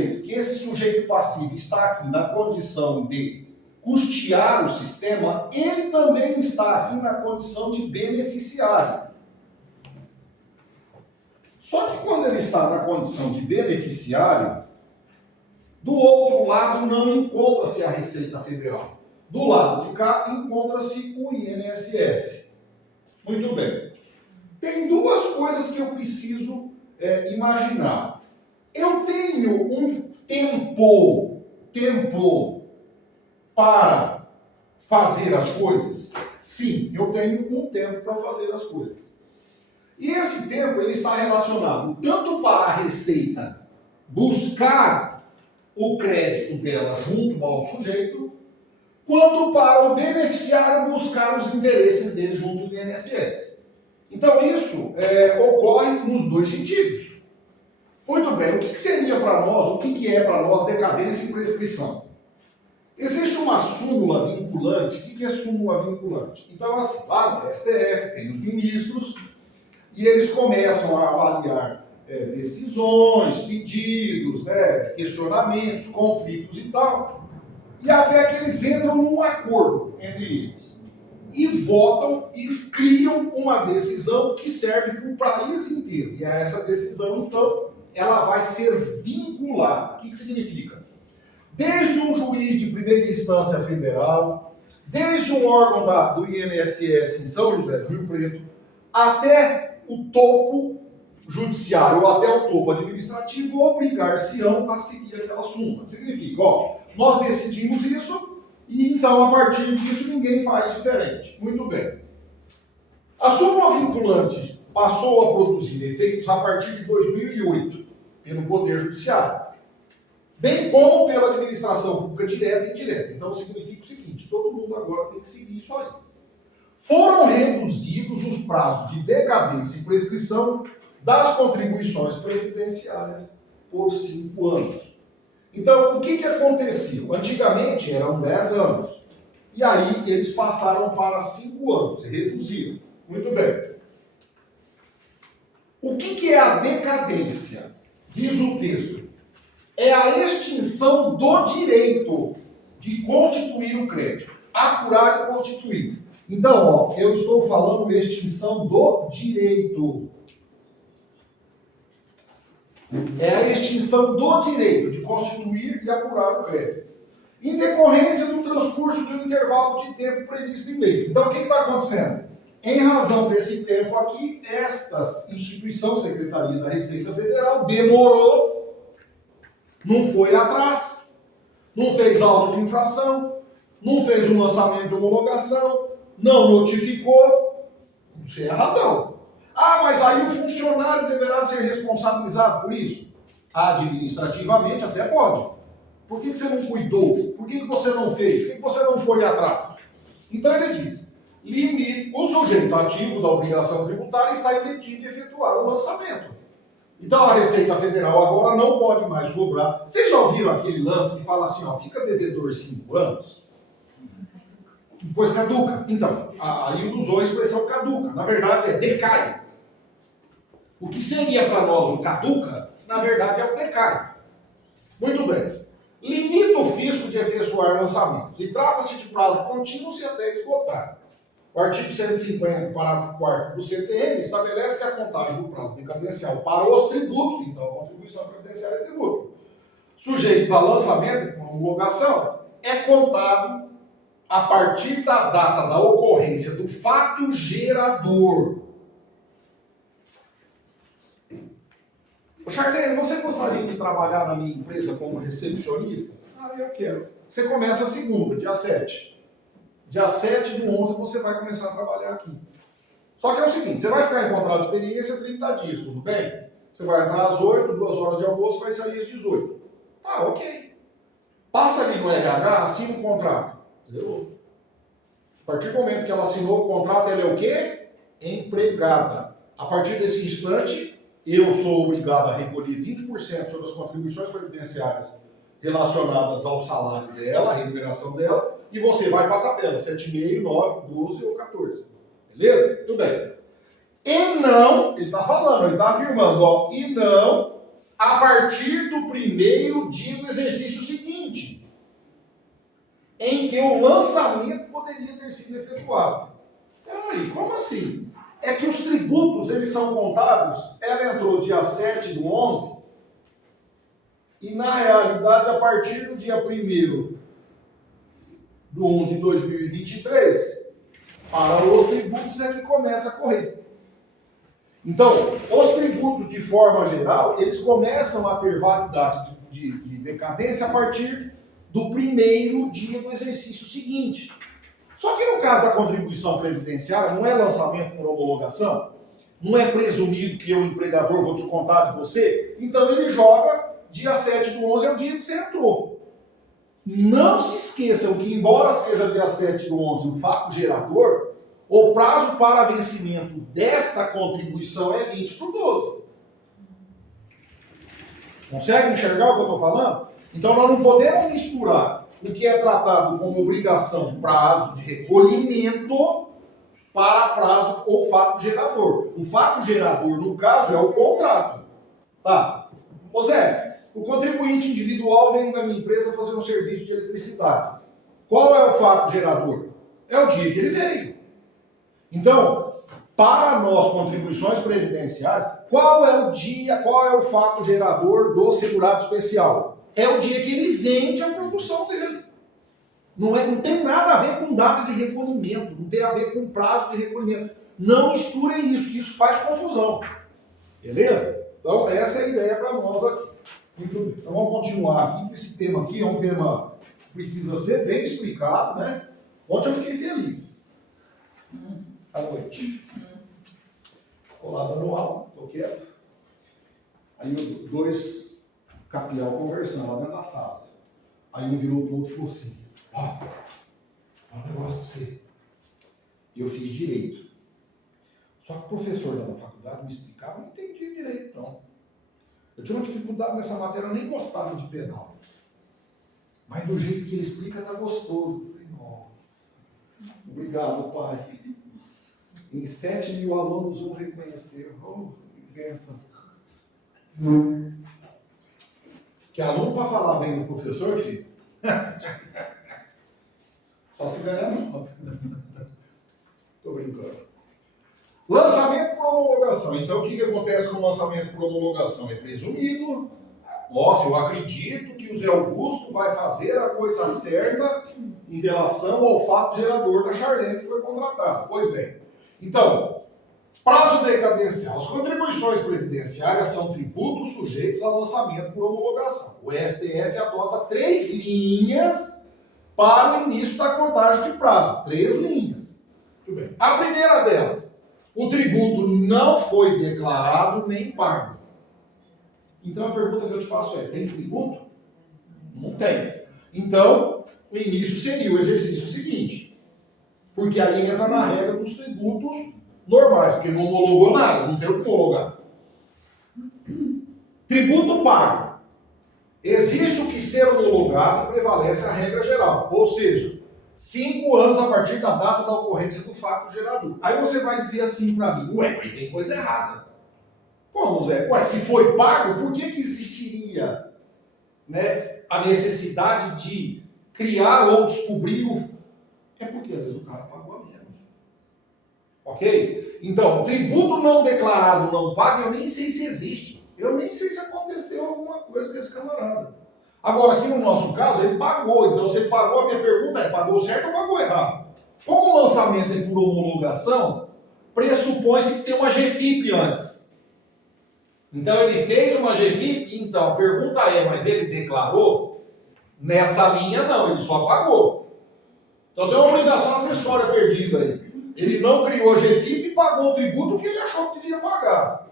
jeito que esse sujeito passivo está aqui na condição de custear o sistema, ele também está aqui na condição de beneficiário. Só que quando ele está na condição de beneficiário, do outro lado não encontra-se a Receita Federal. Do lado de cá encontra-se o INSS. Muito bem. Tem duas coisas que eu preciso imaginar. Eu tenho um tempo para fazer as coisas? Sim, eu tenho um tempo para fazer as coisas. E esse tempo ele está relacionado tanto para a Receita buscar o crédito dela junto ao sujeito, quanto para o beneficiário buscar os interesses dele junto do INSS. Então isso ocorre nos dois sentidos. Muito bem, o que seria para nós, o que é para nós decadência e prescrição? Existe uma súmula vinculante. O que é súmula vinculante? Então, assim, lá no STF tem os ministros e eles começam a avaliar decisões, pedidos, questionamentos, conflitos e tal, e até que eles entram num acordo entre eles. E votam e criam uma decisão que serve para o país inteiro. E essa decisão, então, ela vai ser vinculada. O que significa? Desde um juiz de primeira instância federal, desde um órgão do INSS em São José do Rio Preto, até o topo judiciário ou até o topo administrativo, obrigar-se-ão a seguir aquela súmula. Significa, nós decidimos isso e então a partir disso ninguém faz diferente. Muito bem. A súmula vinculante passou a produzir efeitos a partir de 2008 pelo Poder Judiciário, bem como pela administração pública direta e indireta. Então significa o seguinte, todo mundo agora tem que seguir isso aí. Foram reduzidos os prazos de decadência e prescrição das contribuições previdenciárias por 5 anos. Então, o que aconteceu? Antigamente eram 10 anos. E aí eles passaram para 5 anos e reduziram. Muito bem. O que é a decadência? Diz o texto. É a extinção do direito de constituir o crédito. Apurar e constituir. Então, eu estou falando extinção do direito. É a extinção do direito de constituir e apurar o crédito. Em decorrência do transcurso de um intervalo de tempo previsto em lei. Então, o que está acontecendo? Em razão desse tempo aqui, esta instituição, Secretaria da Receita Federal, demorou, não foi atrás, não fez auto de infração, não fez um lançamento de homologação, não notificou, não sei a razão. Ah, mas aí o funcionário deverá ser responsabilizado por isso? Administrativamente até pode. Por que você não cuidou? Por que você não fez? Por que você não foi atrás? Então ele diz, o sujeito ativo da obrigação tributária está impedido de efetuar o lançamento. Então a Receita Federal agora não pode mais cobrar. Vocês já ouviram aquele lance que fala assim, fica devedor 5 anos? Depois caduca. Então, aí usou a expressão caduca. Na verdade é decai. O que seria para nós o caduca, na verdade é o decai. Muito bem. Limita o fisco de efetuar lançamentos e trata-se de prazo contínuo e até esgotar. O artigo 150, parágrafo 4º do CTN estabelece que a contagem do prazo decadencial para os tributos, então a contribuição previdenciária é tributo, sujeitos a lançamento com homologação, é contado a partir da data da ocorrência do fato gerador. Charlene, você gostaria de trabalhar na minha empresa como recepcionista? Eu quero. Você começa a segunda, dia 7. Dia 7 do 11 você vai começar a trabalhar aqui. Só que é o seguinte, você vai ficar em contrato de experiência 30 dias, tudo bem? Você vai entrar às 8, 2 horas de almoço, vai sair às 18. Tá, ok. Passa ali no RH, assina o contrato. Zerou. A partir do momento que ela assinou o contrato, ela é o quê? Empregada. A partir desse instante, eu sou obrigado a recolher 20% sobre as contribuições previdenciárias relacionadas ao salário dela, a remuneração dela, e você vai para a tabela, 7,5, 9, 12 ou 14. Beleza? Tudo bem. E não, ele está falando, ele está afirmando, e não a partir do primeiro dia do exercício seguinte, em que o lançamento poderia ter sido efetuado. Peraí, como assim? É que os tributos, eles são contados, ela entrou dia 7/11, e na realidade, a partir do dia 1º de 1 de 2023, para os tributos é que começa a correr. Então, os tributos, de forma geral, eles começam a ter validade de decadência a partir do primeiro dia do exercício seguinte. Só que no caso da contribuição previdenciária, não é lançamento por homologação, não é presumido que eu, empregador, vou descontar de você, então ele joga dia 7/11 é o dia que você entrou. Não se esqueçam que, embora seja dia 7/11 o fato gerador, o prazo para vencimento desta contribuição é 20/12. Consegue enxergar o que eu estou falando? Então nós não podemos misturar o que é tratado como obrigação, prazo de recolhimento, para prazo ou fato gerador. O fato gerador, no caso, é o contrato. Tá? Ô Zé, o contribuinte individual vem na minha empresa fazer um serviço de eletricidade. Qual é o fato gerador? É o dia que ele veio. Então, para nós, contribuições previdenciárias, qual é o dia, qual é o fato gerador do segurado especial? É o dia que ele vende a produção dele. Não tem nada a ver com data de recolhimento, não tem a ver com prazo de recolhimento. Não misturem isso, que isso faz confusão. Beleza? Então, essa é a ideia para nós aqui. Muito bem. Então, vamos continuar aqui. Esse tema aqui é um tema que precisa ser bem explicado, né? Ontem eu fiquei feliz. À noite. Colado anual, tô quieto. Aí dois capial conversando lá dentro da sala. Aí um virou pro outro e falou assim: ó, um negócio pra você. Eu fiz direito. Só que o professor lá da faculdade me explicava, eu não entendia direito, não. Eu tinha uma dificuldade nessa matéria, eu nem gostava de penal. Mas do jeito que ele explica, tá gostoso. Eu falei, nossa, obrigado, pai. Em 7.000 alunos, um reconheceu. Oh, que benção. Que aluno para falar bem do professor, filho? Só se ganhar nota. Estou brincando. Lançamento por homologação. Então, o que acontece com o lançamento por homologação? É presumido. Nossa, eu acredito que o Zé Augusto vai fazer a coisa certa em relação ao fato gerador da Charlene que foi contratada. Pois bem. Então, prazo decadencial. As contribuições previdenciárias são tributos sujeitos a lançamento por homologação. O STF adota 3 linhas para o início da contagem de prazo. 3 linhas. Muito bem. A primeira delas, o tributo não foi declarado nem pago. Então a pergunta que eu te faço é, tem tributo? Não tem. Então, o início seria o exercício seguinte. Porque aí entra na regra dos tributos normais, porque não homologou nada, não tem o que homologar. Tributo pago. Existe o que ser homologado e prevalece a regra geral. Ou seja, 5 anos a partir da data da ocorrência do fato gerador. Aí você vai dizer assim para mim, ué, mas tem coisa errada. Como, Zé? Ué, se foi pago, por que existiria, né, a necessidade de criar ou descobrir o... É porque às vezes o cara pagou a menos. Ok? Então, tributo não declarado, não pago, eu nem sei se existe. Eu nem sei se aconteceu alguma coisa com esse camarada. Agora, aqui no nosso caso, ele pagou. Então, se ele pagou, a minha pergunta é, pagou certo ou pagou errado? Como o lançamento é por homologação, pressupõe-se que tem uma GFIP antes. Então, ele fez uma GFIP, então, a pergunta é, mas ele declarou? Nessa linha, não, ele só pagou. Então, tem uma obrigação acessória perdida aí. Ele não criou a GFIP e pagou o tributo que ele achou que devia pagar.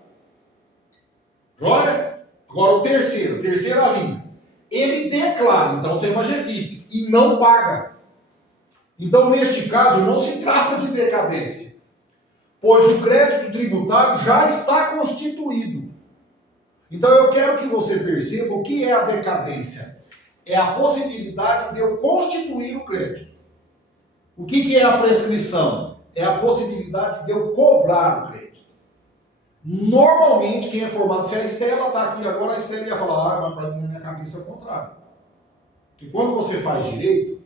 Joia? Agora, terceira linha. Ele declara, então tem uma GFIP, e não paga. Então, neste caso, não se trata de decadência, pois o crédito tributário já está constituído. Então, eu quero que você perceba o que é a decadência. É a possibilidade de eu constituir o crédito. O que é a prescrição? É a possibilidade de eu cobrar o crédito. Normalmente, quem é formado, se a Estela está aqui agora, a Estela ia falar, mas para mim, na minha cabeça, é o contrário. Porque quando você faz direito,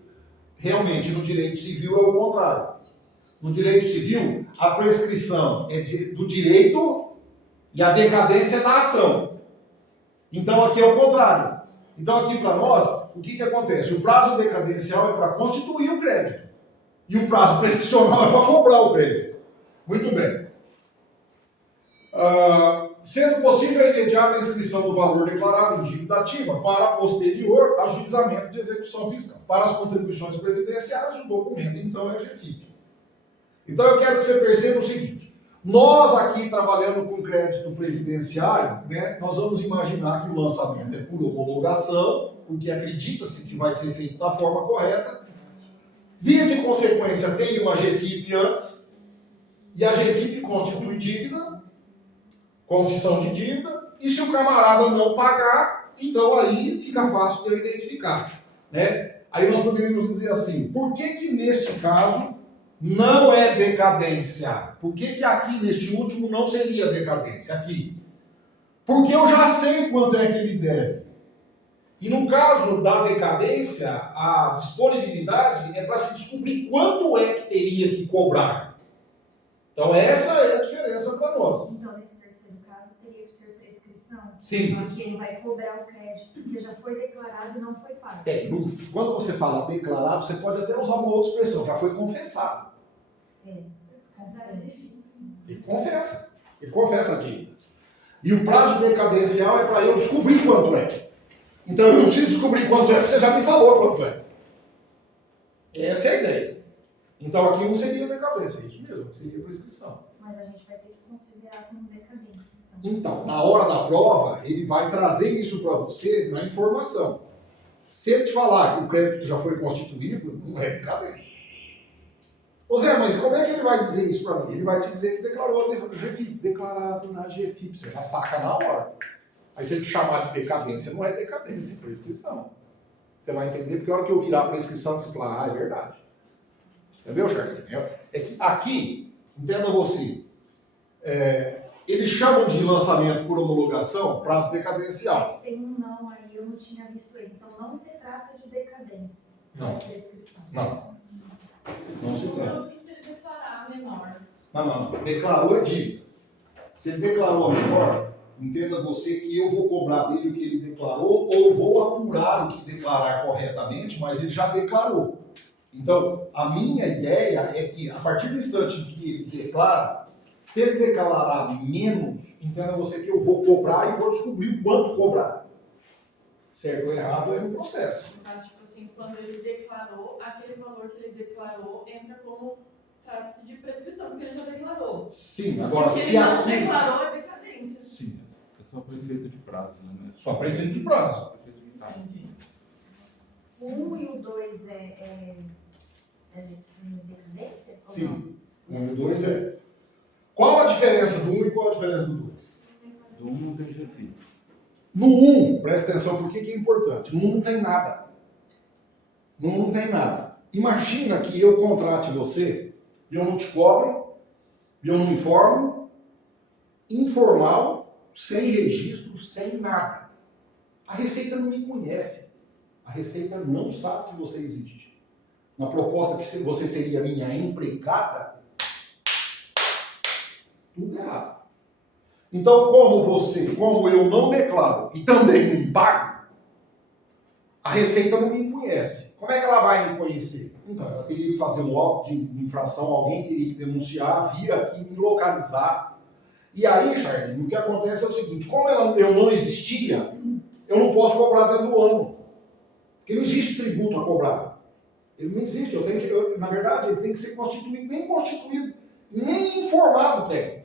realmente, no direito civil é o contrário. No direito civil, a prescrição é do direito e a decadência é da ação. Então, aqui é o contrário. Então, aqui para nós, o que acontece? O prazo decadencial é para constituir o crédito. E o prazo prescricional é para cobrar o crédito. Muito bem. Sendo possível a imediata inscrição do valor declarado em dívida ativa para posterior ajuizamento de execução fiscal. Para as contribuições previdenciárias, o documento, então, é a GFIP. Então, eu quero que você perceba o seguinte. Nós aqui, trabalhando com crédito previdenciário, né, nós vamos imaginar que o lançamento é por homologação, porque acredita-se que vai ser feito da forma correta. Via de consequência, tem uma GFIP antes, e a GFIP constitui dívida, confissão de dívida, e se o camarada não pagar, então aí fica fácil de eu identificar. Né? Aí nós poderíamos dizer assim, por que neste caso não é decadência? Por que aqui neste último não seria decadência? Aqui. Porque eu já sei quanto é que ele deve. E no caso da decadência, a disponibilidade é para se descobrir quanto é que teria que cobrar. Então essa é a diferença para nós. Então, nesse terceiro caso, teria que ser prescrição. Sim. Porque ele vai cobrar o crédito que já foi declarado e não foi pago. Quando você fala declarado, você pode até usar uma outra expressão, já foi confessado. Ele confessa. Ele confessa a dívida. E o prazo decadencial é para eu descobrir quanto é. Então eu não preciso descobrir quanto é, porque você já me falou quanto é. Essa é a ideia. Então aqui não seria decadência, é isso mesmo, seria prescrição. Mas a gente vai ter que considerar como decadência. Então, na hora da prova, ele vai trazer isso para você na informação. Se ele te falar que o crédito já foi constituído, não é decadência. Ô Zé, mas como é que ele vai dizer isso para mim? Ele vai te dizer que declarou a GFIP, declarado na GFIP, você já saca na hora. Aí se ele te chamar de decadência, não é decadência, é prescrição. Você vai entender, porque a hora que eu virar a prescrição, você fala, é verdade. Entendeu, Charlie? É que aqui, entenda você, eles chamam de lançamento por homologação prazo decadencial. Tem um não aí, eu não tinha visto ele. Então não se trata de decadência. Não. É prescrição. Não. Não se trata. Eu fiz se ele declarar menor. Não. Declarou a dívida. Se ele declarou a menor, entenda você que eu vou cobrar dele o que ele declarou ou vou apurar o que declarar corretamente, mas ele já declarou. Então, a minha ideia é que, a partir do instante que ele declara, se ele declarar menos, entenda você que eu vou cobrar e vou descobrir o quanto cobrar. Certo ou errado é no processo. Mas, tipo assim, quando ele declarou, aquele valor que ele declarou entra como trata-se de prescrição, porque ele já declarou. Sim, agora Porque se ele não aqui... declarou é decadência. Sim, é só para efeito de prazo, né? Só para efeito de prazo. Só para efeito de prazo. Entendi. O 1 e o 2 é decadência? Ou Sim. 1 e o 2 é. Qual a diferença do 1 e qual a diferença do 2? Do 1 não tem GFIP. No 1, presta atenção porque que é importante. No 1 não tem nada. No 1 não tem nada. Imagina que eu contrate você e eu não te cobro, e eu não informo, informal, sem registro, sem nada. A Receita não me conhece. A Receita não sabe que você existe. Na proposta que você seria minha empregada, tudo errado. Então, como eu não declaro e também não pago, a Receita não me conhece. Como é que ela vai me conhecer? Então, ela teria que fazer um auto de infração, alguém teria que denunciar, vir aqui me localizar. E aí, Charlie, o que acontece é o seguinte, como eu não existia, eu não posso cobrar dentro do ano. Porque não existe tributo a cobrar. Ele não existe. Na verdade, ele tem que ser constituído, nem informado tem.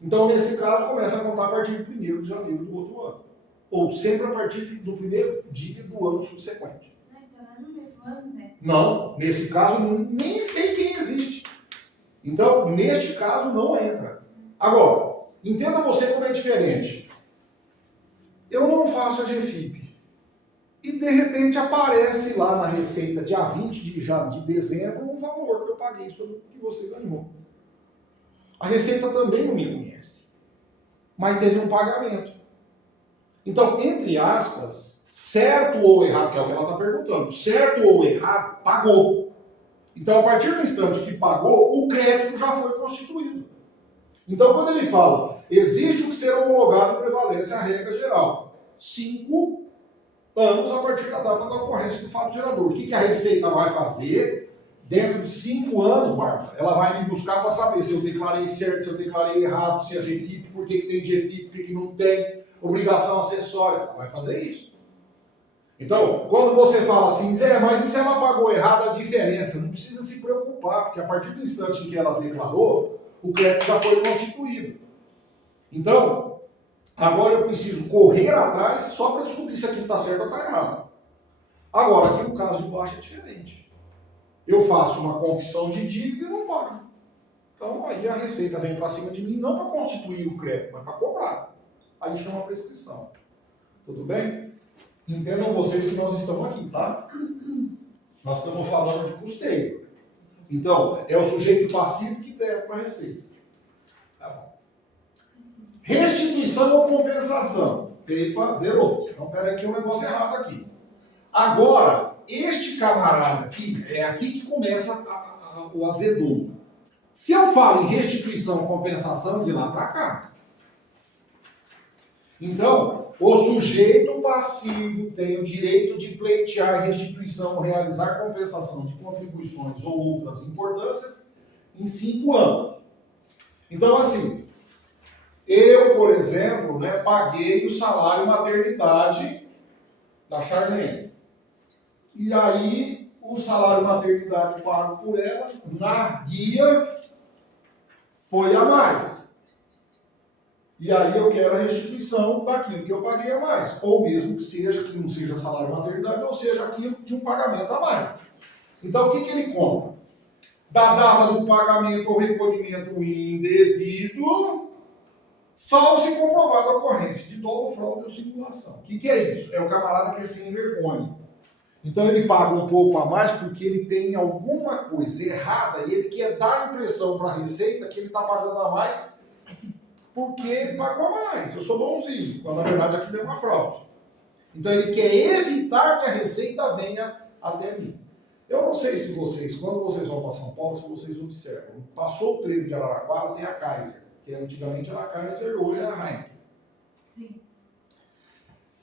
Então, nesse caso, começa a contar a partir de 1º de janeiro do outro ano. Ou sempre a partir do primeiro dia do ano subsequente. Então, não é no mesmo ano, né? Não, nesse caso, nem sei quem existe. Então, neste caso, não entra. Agora, entenda você como é diferente. Eu não faço a GFIP. E, de repente, aparece lá na Receita, dia 20 de dezembro, um valor que eu paguei sobre o que você ganhou. A Receita também não me conhece. mas teve um pagamento. Então, entre aspas, certo ou errado, que é o que ela está perguntando, certo ou errado, pagou. Então, a partir do instante que pagou, o crédito já foi constituído. Então, quando ele fala, existe o que ser homologado e prevalece a regra geral. 5 anos a partir da data da ocorrência do fato gerador. O que a Receita vai fazer? Dentro de 5 anos, Bárbara, ela vai me buscar para saber se eu declarei certo, se eu declarei errado, se é GFIP, por que tem GFIP, por que não tem, obrigação acessória. Ela vai fazer isso. Então, quando você fala assim, Zé, mas e se ela pagou errado, a diferença? Não precisa se preocupar, porque a partir do instante em que ela declarou, o crédito já foi constituído. Então, agora eu preciso correr atrás só para descobrir se aquilo está certo ou está errado. Agora, aqui no caso de baixo é diferente. Eu faço uma confissão de dívida e não pago. Então, aí a Receita vem para cima de mim, não para constituir o crédito, mas para cobrar. Aí chama prescrição. Tudo bem? Entendam vocês que nós estamos aqui, tá? Nós estamos falando de custeio. Então, é o sujeito passivo que deve para a Receita. Tá bom. Restituição ou compensação. PEIPA zerou. Então, peraí, tem um negócio errado aqui. Agora, este camarada aqui, é aqui que começa o azedume. Se eu falo em restituição ou compensação, de lá para cá. Então, o sujeito passivo tem o direito de pleitear restituição ou realizar compensação de contribuições ou outras importâncias em 5 anos. Então, assim, eu, por exemplo, paguei o salário maternidade da Charlene. E aí, o salário maternidade pago por ela, na guia, foi a mais. E aí eu quero a restituição daquilo que eu paguei a mais. Ou mesmo que não seja salário maternidade, ou seja aquilo de um pagamento a mais. Então, o que ele conta? Da data do pagamento ou recolhimento indevido, salvo se comprovada a ocorrência de dolo, fraude ou simulação. O que é isso? É o camarada que é sem vergonha. Então ele paga um pouco a mais porque ele tem alguma coisa errada e ele quer dar a impressão para a Receita que ele está pagando a mais porque ele pagou a mais. Eu sou bonzinho, quando na verdade aquilo é uma fraude. Então ele quer evitar que a Receita venha até mim. Eu não sei se vocês, quando vocês vão para São Paulo, se vocês observam. Passou o trevo de Araraquara, tem a Kaiser, que antigamente era a Kaiser, hoje é a Heineken. Sim.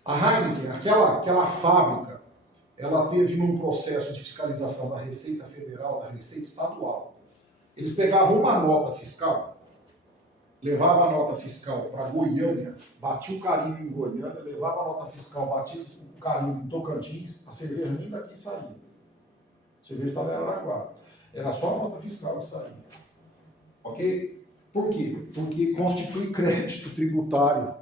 A Heineken, aquela fábrica, ela teve num processo de fiscalização da Receita Federal, da Receita Estadual. Eles pegavam uma nota fiscal, levavam a nota fiscal para Goiânia, batia o carimbo em Goiânia, levava a nota fiscal, batia o carimbo em Tocantins, a cerveja nem daqui saía. A cerveja estava em Araraquara. Era só a nota fiscal que saía. Ok? Por quê? Porque constitui crédito tributário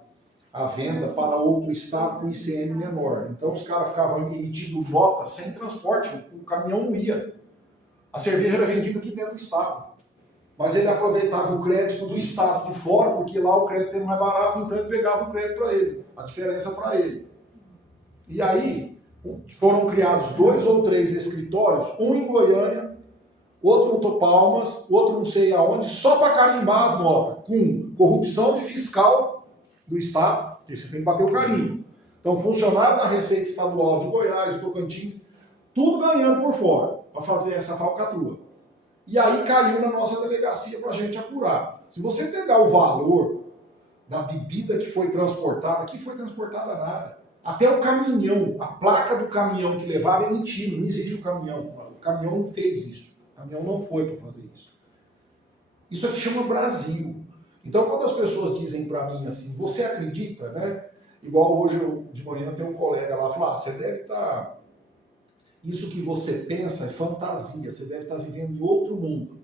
a venda para outro estado com ICM menor. Então os caras ficavam emitindo nota sem transporte, o caminhão não ia. A cerveja era vendida aqui dentro do estado. Mas ele aproveitava o crédito do estado de fora, porque lá o crédito é mais barato, então ele pegava o crédito para ele, a diferença para ele. E aí foram criados 2 ou 3 escritórios, um em Goiânia, outro no Palmas, outro não sei aonde, só para carimbar as notas, com corrupção de fiscal do estado, porque você tem que bater o carimbo. Então, funcionário da Receita Estadual de Goiás, Tocantins, tudo ganhando por fora, para fazer essa falcatrua. E aí caiu na nossa delegacia para a gente apurar. Se você pegar o valor da bebida que foi transportada, aqui foi transportada nada. Até o caminhão, a placa do caminhão que levava é mentira, não existe o caminhão. O caminhão não fez isso. O caminhão não foi para fazer isso. Isso aqui chama Brasil. Então, quando as pessoas dizem para mim assim, você acredita, né? Igual hoje, de manhã, tem um colega lá, fala, você deve estar... Isso que você pensa é fantasia, você deve estar vivendo em outro mundo.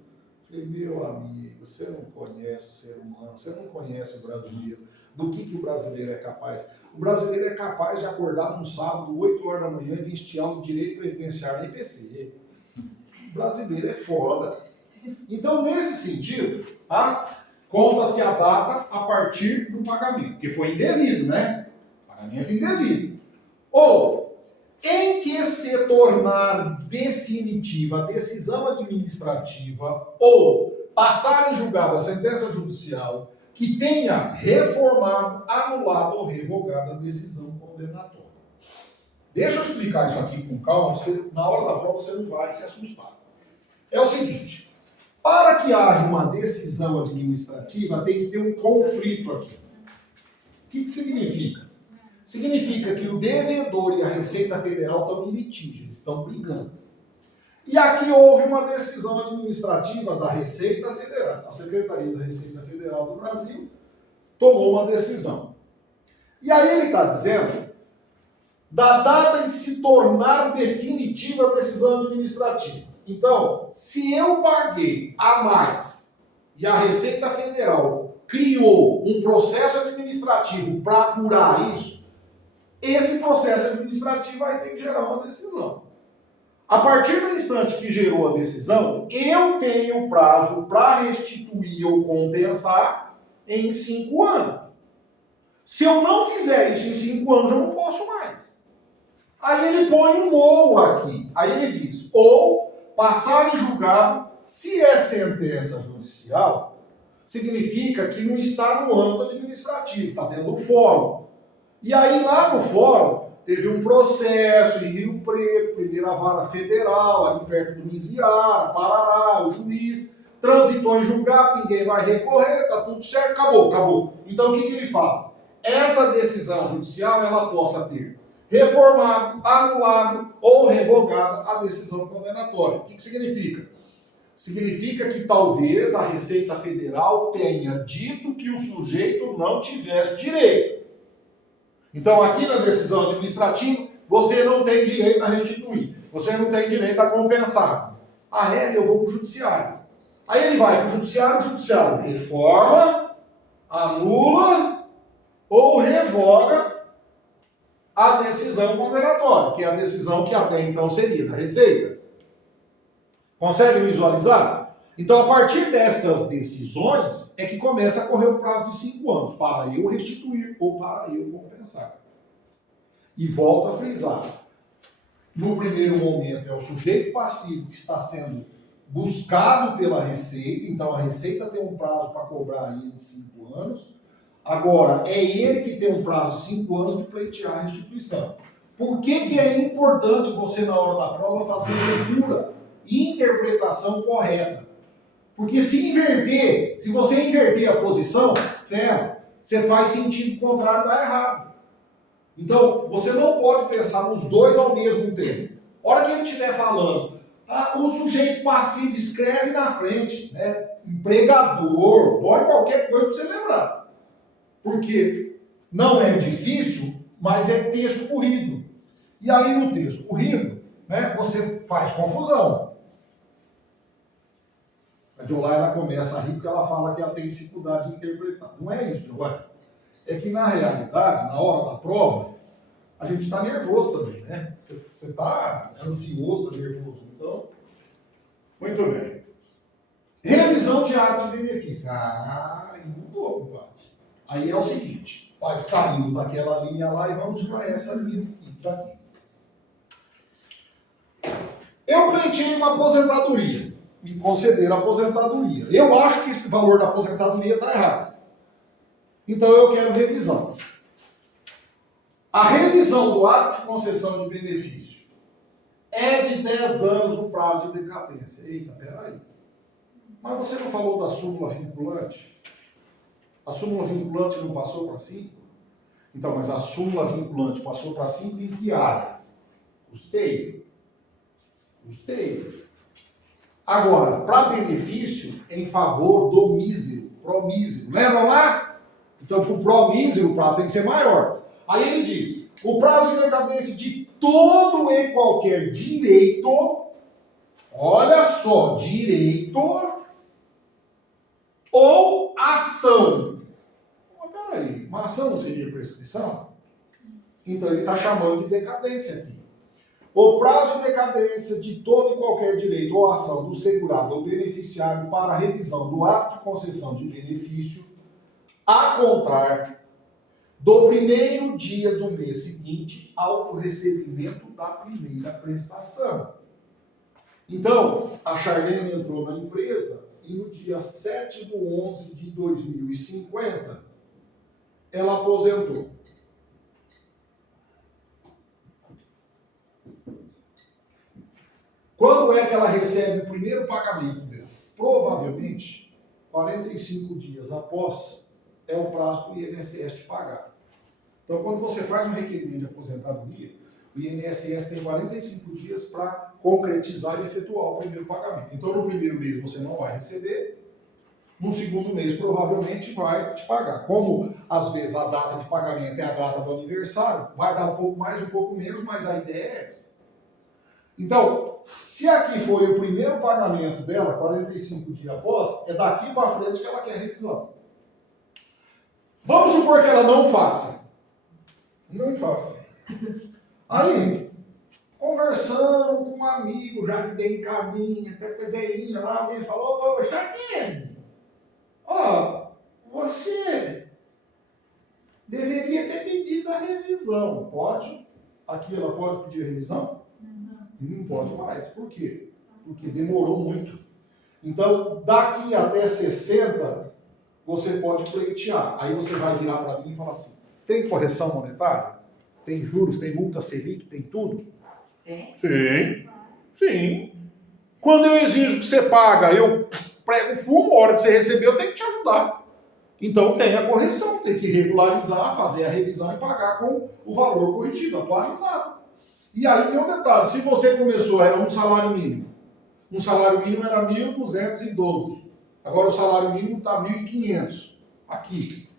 Eu falei, meu amigo, você não conhece o ser humano, você não conhece o brasileiro. Do que o brasileiro é capaz? O brasileiro é capaz de acordar num sábado, 8 horas da manhã, e investir no direito previdenciário e IPC. O brasileiro é foda. Então, nesse sentido, tá? Conta-se a data a partir do pagamento, que foi indevido, né? Pagamento indevido. Ou, em que se tornar definitiva a decisão administrativa ou passar em julgado a sentença judicial, que tenha reformado, anulado ou revogado a decisão condenatória. Deixa eu explicar isso aqui com calma, na hora da prova você não vai se assustar. É o seguinte, para que haja uma decisão administrativa, tem que ter um conflito aqui. O que significa? Significa que o devedor e a Receita Federal estão em litígio, eles estão brigando. E aqui houve uma decisão administrativa da Receita Federal, a Secretaria da Receita Federal do Brasil tomou uma decisão. E aí ele está dizendo da data em que se tornar definitiva a decisão administrativa. Então, se eu paguei a mais e a Receita Federal criou um processo administrativo para apurar isso, esse processo administrativo vai ter que gerar uma decisão. A partir do instante que gerou a decisão, eu tenho prazo para restituir ou compensar em 5 anos. Se eu não fizer isso em 5 anos, eu não posso mais. Aí ele põe um ou aqui. Aí ele diz, ou passar em julgado, se é sentença judicial, significa que não está no âmbito administrativo, está dentro do fórum. E aí lá no fórum, teve um processo em Rio Preto, primeira vara federal, ali perto do Miziara, Parará, o juiz, transitou em julgado, ninguém vai recorrer, tá tudo certo, acabou. Então o que ele fala? Essa decisão judicial, ela possa ter reformado, anulado ou revogado a decisão condenatória. O que significa? Significa que talvez a Receita Federal tenha dito que o sujeito não tivesse direito. Então, aqui na decisão administrativa, você não tem direito a restituir. Você não tem direito a compensar. Ah, eu vou para o judiciário. Aí ele vai para o judiciário reforma, anula ou revoga a decisão condenatória, que é a decisão que até então seria da Receita. Consegue visualizar? Então, a partir destas decisões, é que começa a correr o prazo de 5 anos, para eu restituir ou para eu compensar. E volto a frisar. No primeiro momento, é o sujeito passivo que está sendo buscado pela Receita, então a Receita tem um prazo para cobrar ele de 5 anos. Agora, é ele que tem um prazo de 5 anos de pleitear a restituição. Por que é importante você, na hora da prova, fazer leitura e interpretação correta? Porque se você inverter a posição, você faz sentido contrário, dá errado. Então, você não pode pensar nos dois ao mesmo tempo. A hora que ele estiver falando, o sujeito passivo escreve na frente, né? Empregador, põe qualquer coisa para você lembrar. Porque não é difícil, mas é texto corrido. E aí no texto corrido, né, você faz confusão. A Jolai, ela começa a rir porque ela fala que ela tem dificuldade de interpretar. Não é isso, Jolai. É que na realidade, na hora da prova, a gente está nervoso também, né? Você está ansioso, está nervoso. Então, muito bem. Revisão de ato de benefício. Mudou, compadre. Aí é o seguinte, saímos daquela linha lá e vamos para essa linha daqui. Eu pleiteei uma aposentadoria. Me concederam a aposentadoria. Eu acho que esse valor da aposentadoria está errado. Então eu quero revisão. A revisão do ato de concessão de benefício é de 10 anos o prazo de decadência. Eita, peraí. Mas você não falou da súmula vinculante? A súmula vinculante não passou para 5? Então, mas a súmula vinculante passou para 5 em que área? Custeio. Agora, para benefício em favor do mísero, pró-mísero. Lembra lá? Então, para o pró-mísero, o prazo tem que ser maior. Aí ele diz, o prazo de decadência de todo e qualquer direito, olha só, direito ou ação. Mas peraí, uma ação não seria prescrição? Então ele está chamando de decadência aqui. O prazo de decadência de todo e qualquer direito ou ação do segurado ou beneficiário para a revisão do ato de concessão de benefício a contar do primeiro dia do mês seguinte ao recebimento da primeira prestação. Então, a Charlene entrou na empresa e no dia 7/11/2050, ela aposentou. Quando é que ela recebe o primeiro pagamento dela? Provavelmente 45 dias após é o prazo para o INSS te pagar. Então, quando você faz um requerimento de aposentadoria, o INSS tem 45 dias para concretizar e efetuar o primeiro pagamento. Então, no primeiro mês você não vai receber, no segundo mês provavelmente vai te pagar. Como, às vezes, a data de pagamento é a data do aniversário, vai dar um pouco mais, um pouco menos, mas a ideia é essa. Então, se aqui foi o primeiro pagamento dela, 45 dias após, é daqui para frente que ela quer revisão. Vamos supor que ela não faça. Não faça. Aí, conversando com um amigo, já bem caminho, até pedrinha lá, alguém falou, ô, Charnene, ó, você deveria ter pedido a revisão. Pode? Aqui ela pode pedir a revisão? Não pode mais. Por quê? Porque demorou muito. Então, daqui até 60, você pode pleitear. Aí você vai virar para mim e falar assim, tem correção monetária? Tem juros? Tem multa Selic? Tem tudo? Tem? Sim. Sim. Quando eu exijo que você paga, eu prego fumo, a hora que você recebeu, eu tenho que te ajudar. Então tem a correção, tem que regularizar, fazer a revisão e pagar com o valor corrigido, atualizado. E aí tem um detalhe, se você começou, era um salário mínimo. Um salário mínimo era 1.212. Agora o salário mínimo está 1.500. Aqui.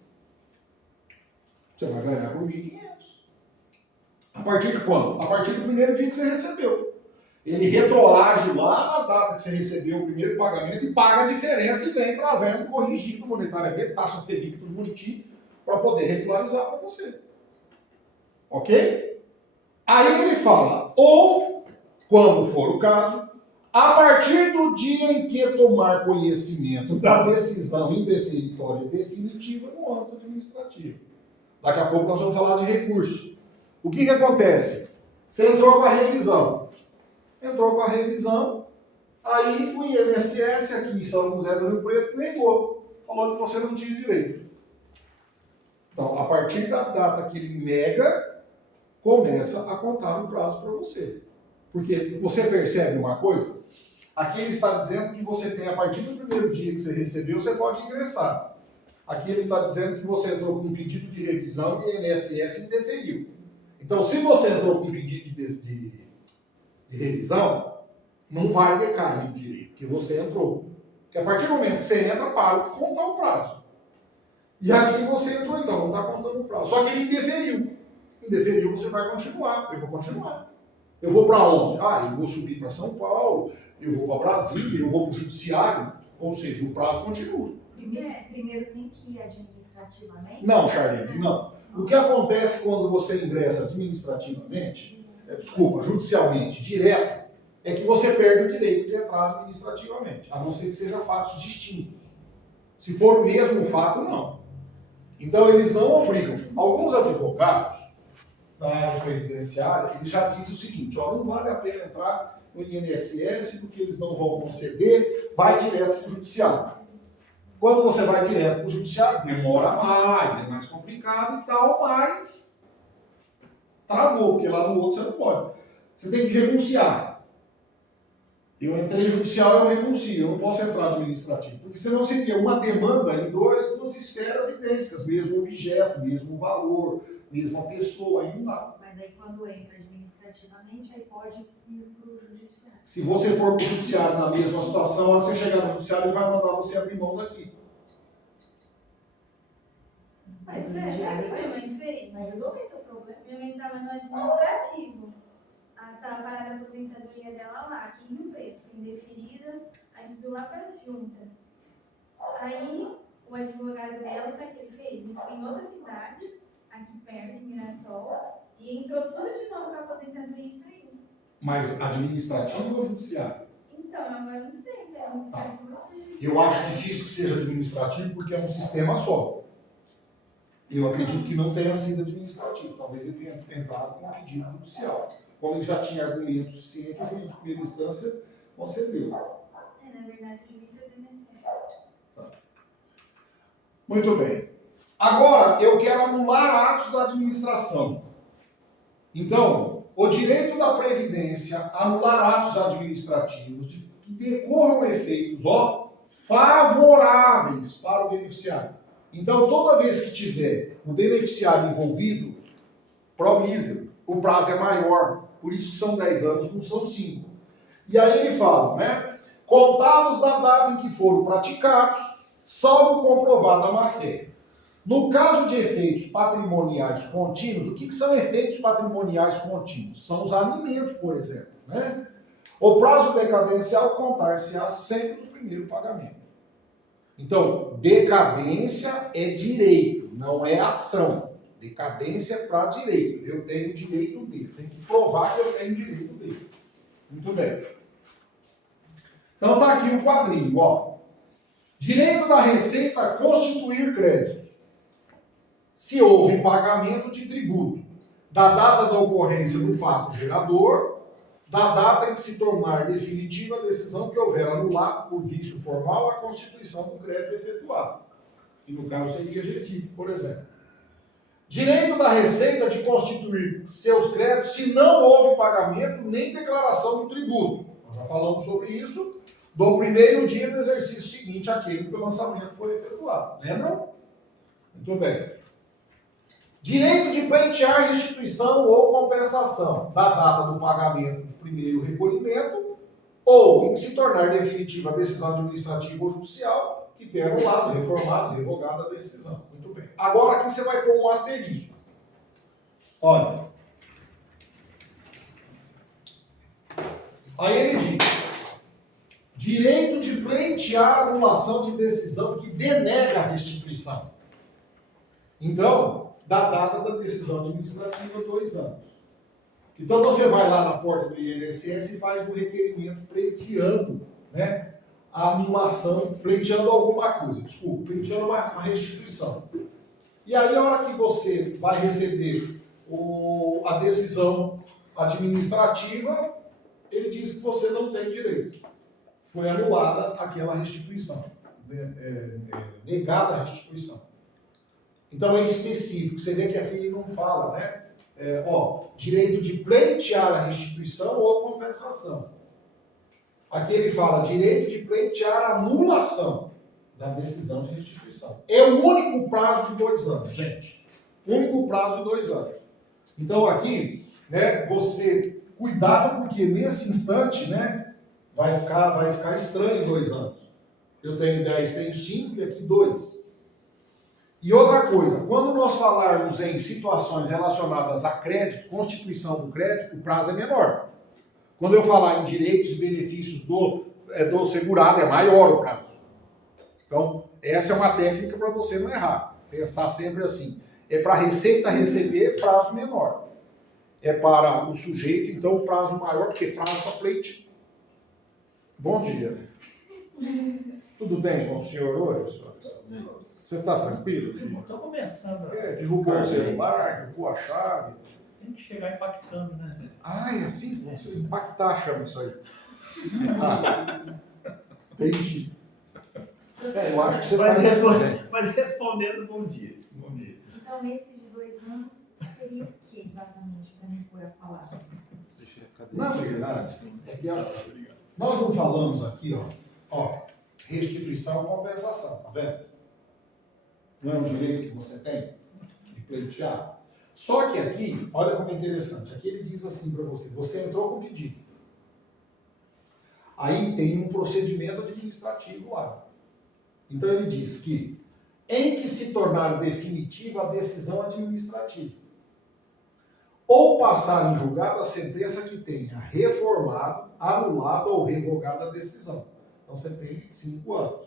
Você vai ganhar por 1.500. A partir de quando? A partir do primeiro dia que você recebeu. Ele retroage lá na data que você recebeu o primeiro pagamento e paga a diferença e vem trazendo, corrigindo monetariamente, taxa Selic, tudo bonitinho, para poder regularizar para você. Ok? Aí ele fala, ou, quando for o caso, a partir do dia em que tomar conhecimento da decisão indeferitória e definitiva no âmbito administrativo. Daqui a pouco nós vamos falar de recurso. O que acontece? Você entrou com a revisão. Aí o INSS aqui em São José do Rio Preto negou. Falou que você não tinha direito. Então, a partir da data que ele nega, começa a contar um prazo para você. Porque você percebe uma coisa? Aqui ele está dizendo que você tem, a partir do primeiro dia que você recebeu, você pode ingressar. Aqui ele está dizendo que você entrou com um pedido de revisão e o INSS indeferiu. Então, se você entrou com um pedido de revisão, não vai decair o direito, porque você entrou. Porque a partir do momento que você entra, para de contar o prazo. E aqui você entrou, então, não está contando o prazo. Só que ele indeferiu. Indeferiu, você vai continuar. Eu vou continuar. Eu vou para onde? Eu vou subir para São Paulo, eu vou para Brasília, eu vou para o judiciário. Ou seja, o prazo continua. Primeiro tem que ir administrativamente? Não, Charlene, não. O que acontece quando você ingressa administrativamente, judicialmente, direto, é que você perde o direito de entrar administrativamente, a não ser que sejam fatos distintos. Se for o mesmo fato, não. Então, eles não obrigam. Alguns advogados da área previdenciária, eles já dizem o seguinte, não vale a pena entrar no INSS porque eles não vão conceder, vai direto para o judiciário. Quando você vai direto para o judiciário, demora mais, é mais complicado e tal, mas travou, porque lá no outro você não pode. Você tem que renunciar. Eu entrei judicial, eu renuncio, eu não posso entrar no administrativo, porque senão seria uma demanda em duas esferas idênticas, mesmo objeto, mesmo valor, mesma pessoa, aí não dá. Mas aí quando entra administrativamente, aí pode ir para o judiciário. Se você for para o judiciário na mesma situação, quando você chegar no judiciário, ele vai mandar você abrir mão daqui. Mas Sabe que minha mãe fez? vai resolver teu problema. Minha mãe estava no administrativo. Ela estava parada a aposentadoria dela lá, aqui em Rio Preto, indeferida, aí subiu lá para a junta. Aí o advogado dela, sabe o que ele fez? Ele foi em outra cidade, aqui perto, em Mirassol, e entrou tudo de novo com a aposentadoria e saiu. Mas administrativo ou judiciário? Então, agora eu não sei se é administrativo ou se é judiciário. Eu acho difícil que seja administrativo porque é um sistema só. Eu acredito que não tenha sido administrativo. Talvez ele tenha entrado com um pedido judicial. Como ele já tinha argumentos suficientes, o juiz de primeira instância concedeu. Na verdade, o juiz é do INSS. Muito bem. Agora, eu quero anular atos da administração. Então, o direito da Previdência anular atos administrativos que decorram efeitos favoráveis para o beneficiário. Então, toda vez que tiver o beneficiário envolvido, promísero, o prazo é maior. Por isso que são 10 anos, não são 5. E aí ele fala, né? Contados da data em que foram praticados, salvo comprovada a má-fé. No caso de efeitos patrimoniais contínuos, o que são efeitos patrimoniais contínuos? São os alimentos, por exemplo, né? O prazo decadencial contar-se-á sempre do primeiro pagamento. Então, decadência é direito, não é ação. Decadência é para direito. Eu tenho direito dele. Tem que provar que eu tenho direito dele. Muito bem. Então tá aqui o quadrinho, ó. Direito da Receita a constituir créditos. Se houve pagamento de tributo, da data da ocorrência do fato gerador, da data em que se tornar definitiva a decisão que houver anulado por vício formal a constituição do crédito efetuado. Que no caso seria GFIP, por exemplo. Direito da Receita de constituir seus créditos se não houve pagamento nem declaração do tributo. Nós já falamos sobre isso do primeiro dia do exercício seguinte àquele que o lançamento foi efetuado. Lembram? Muito bem. Direito de pleitear restituição ou compensação da data do pagamento do primeiro recolhimento ou em que se tornar definitiva a decisão administrativa ou judicial que tenha anulado, reformado, revogado a decisão. Muito bem. Agora aqui você vai pôr um asterisco. Olha. Aí ele diz: direito de pleitear a anulação de decisão que denega a restituição. Então, da data da decisão administrativa, 2 anos. Então você vai lá na porta do INSS e faz um requerimento pleiteando, né, a anulação, pleiteando alguma coisa, pleiteando uma restituição. E aí, a hora que você vai receber a decisão administrativa, ele diz que você não tem direito. Foi anulada aquela restituição, negada a restituição. Então é específico, você vê que aqui ele não fala, né? Direito de pleitear a restituição ou compensação. Aqui ele fala direito de pleitear a anulação da decisão de restituição. É o único prazo de 2 anos, gente. Único prazo de 2 anos. Então aqui, né, você cuidado porque nesse instante, né, vai ficar estranho 2 anos. Eu tenho 10, tenho 5 e aqui 2. E outra coisa, quando nós falarmos em situações relacionadas a crédito, constituição do crédito, o prazo é menor. Quando eu falar em direitos e benefícios do segurado, é maior o prazo. Então, essa é uma técnica para você não errar. Pensar sempre assim. É para a Receita receber, prazo menor. É para o sujeito, então, prazo maior, porque prazo para pleite. Bom dia. Tudo bem com o senhor hoje? Você está tranquilo, filho? Estou começando. Derrubou o celular, derrubou a chave. Tem que chegar impactando, né, Zé? Ah, é assim? Você impactar chama isso aí. Entendi. Eu acho que você Mas respondendo, bom dia. Bom dia. Então, esses de 2 anos seria o que exatamente, para me pôr a palavra? Na verdade, é que assim, nós não falamos aqui, restituição e compensação, tá vendo? Não é um direito que você tem de pleitear? Só que aqui, olha como é interessante, aqui ele diz assim para você, você entrou com pedido. Aí tem um procedimento administrativo lá. Então ele diz que, em que se tornar definitiva a decisão administrativa, ou passar em julgado a sentença que tenha reformado, anulado ou revogado a decisão. Então você tem 5 anos.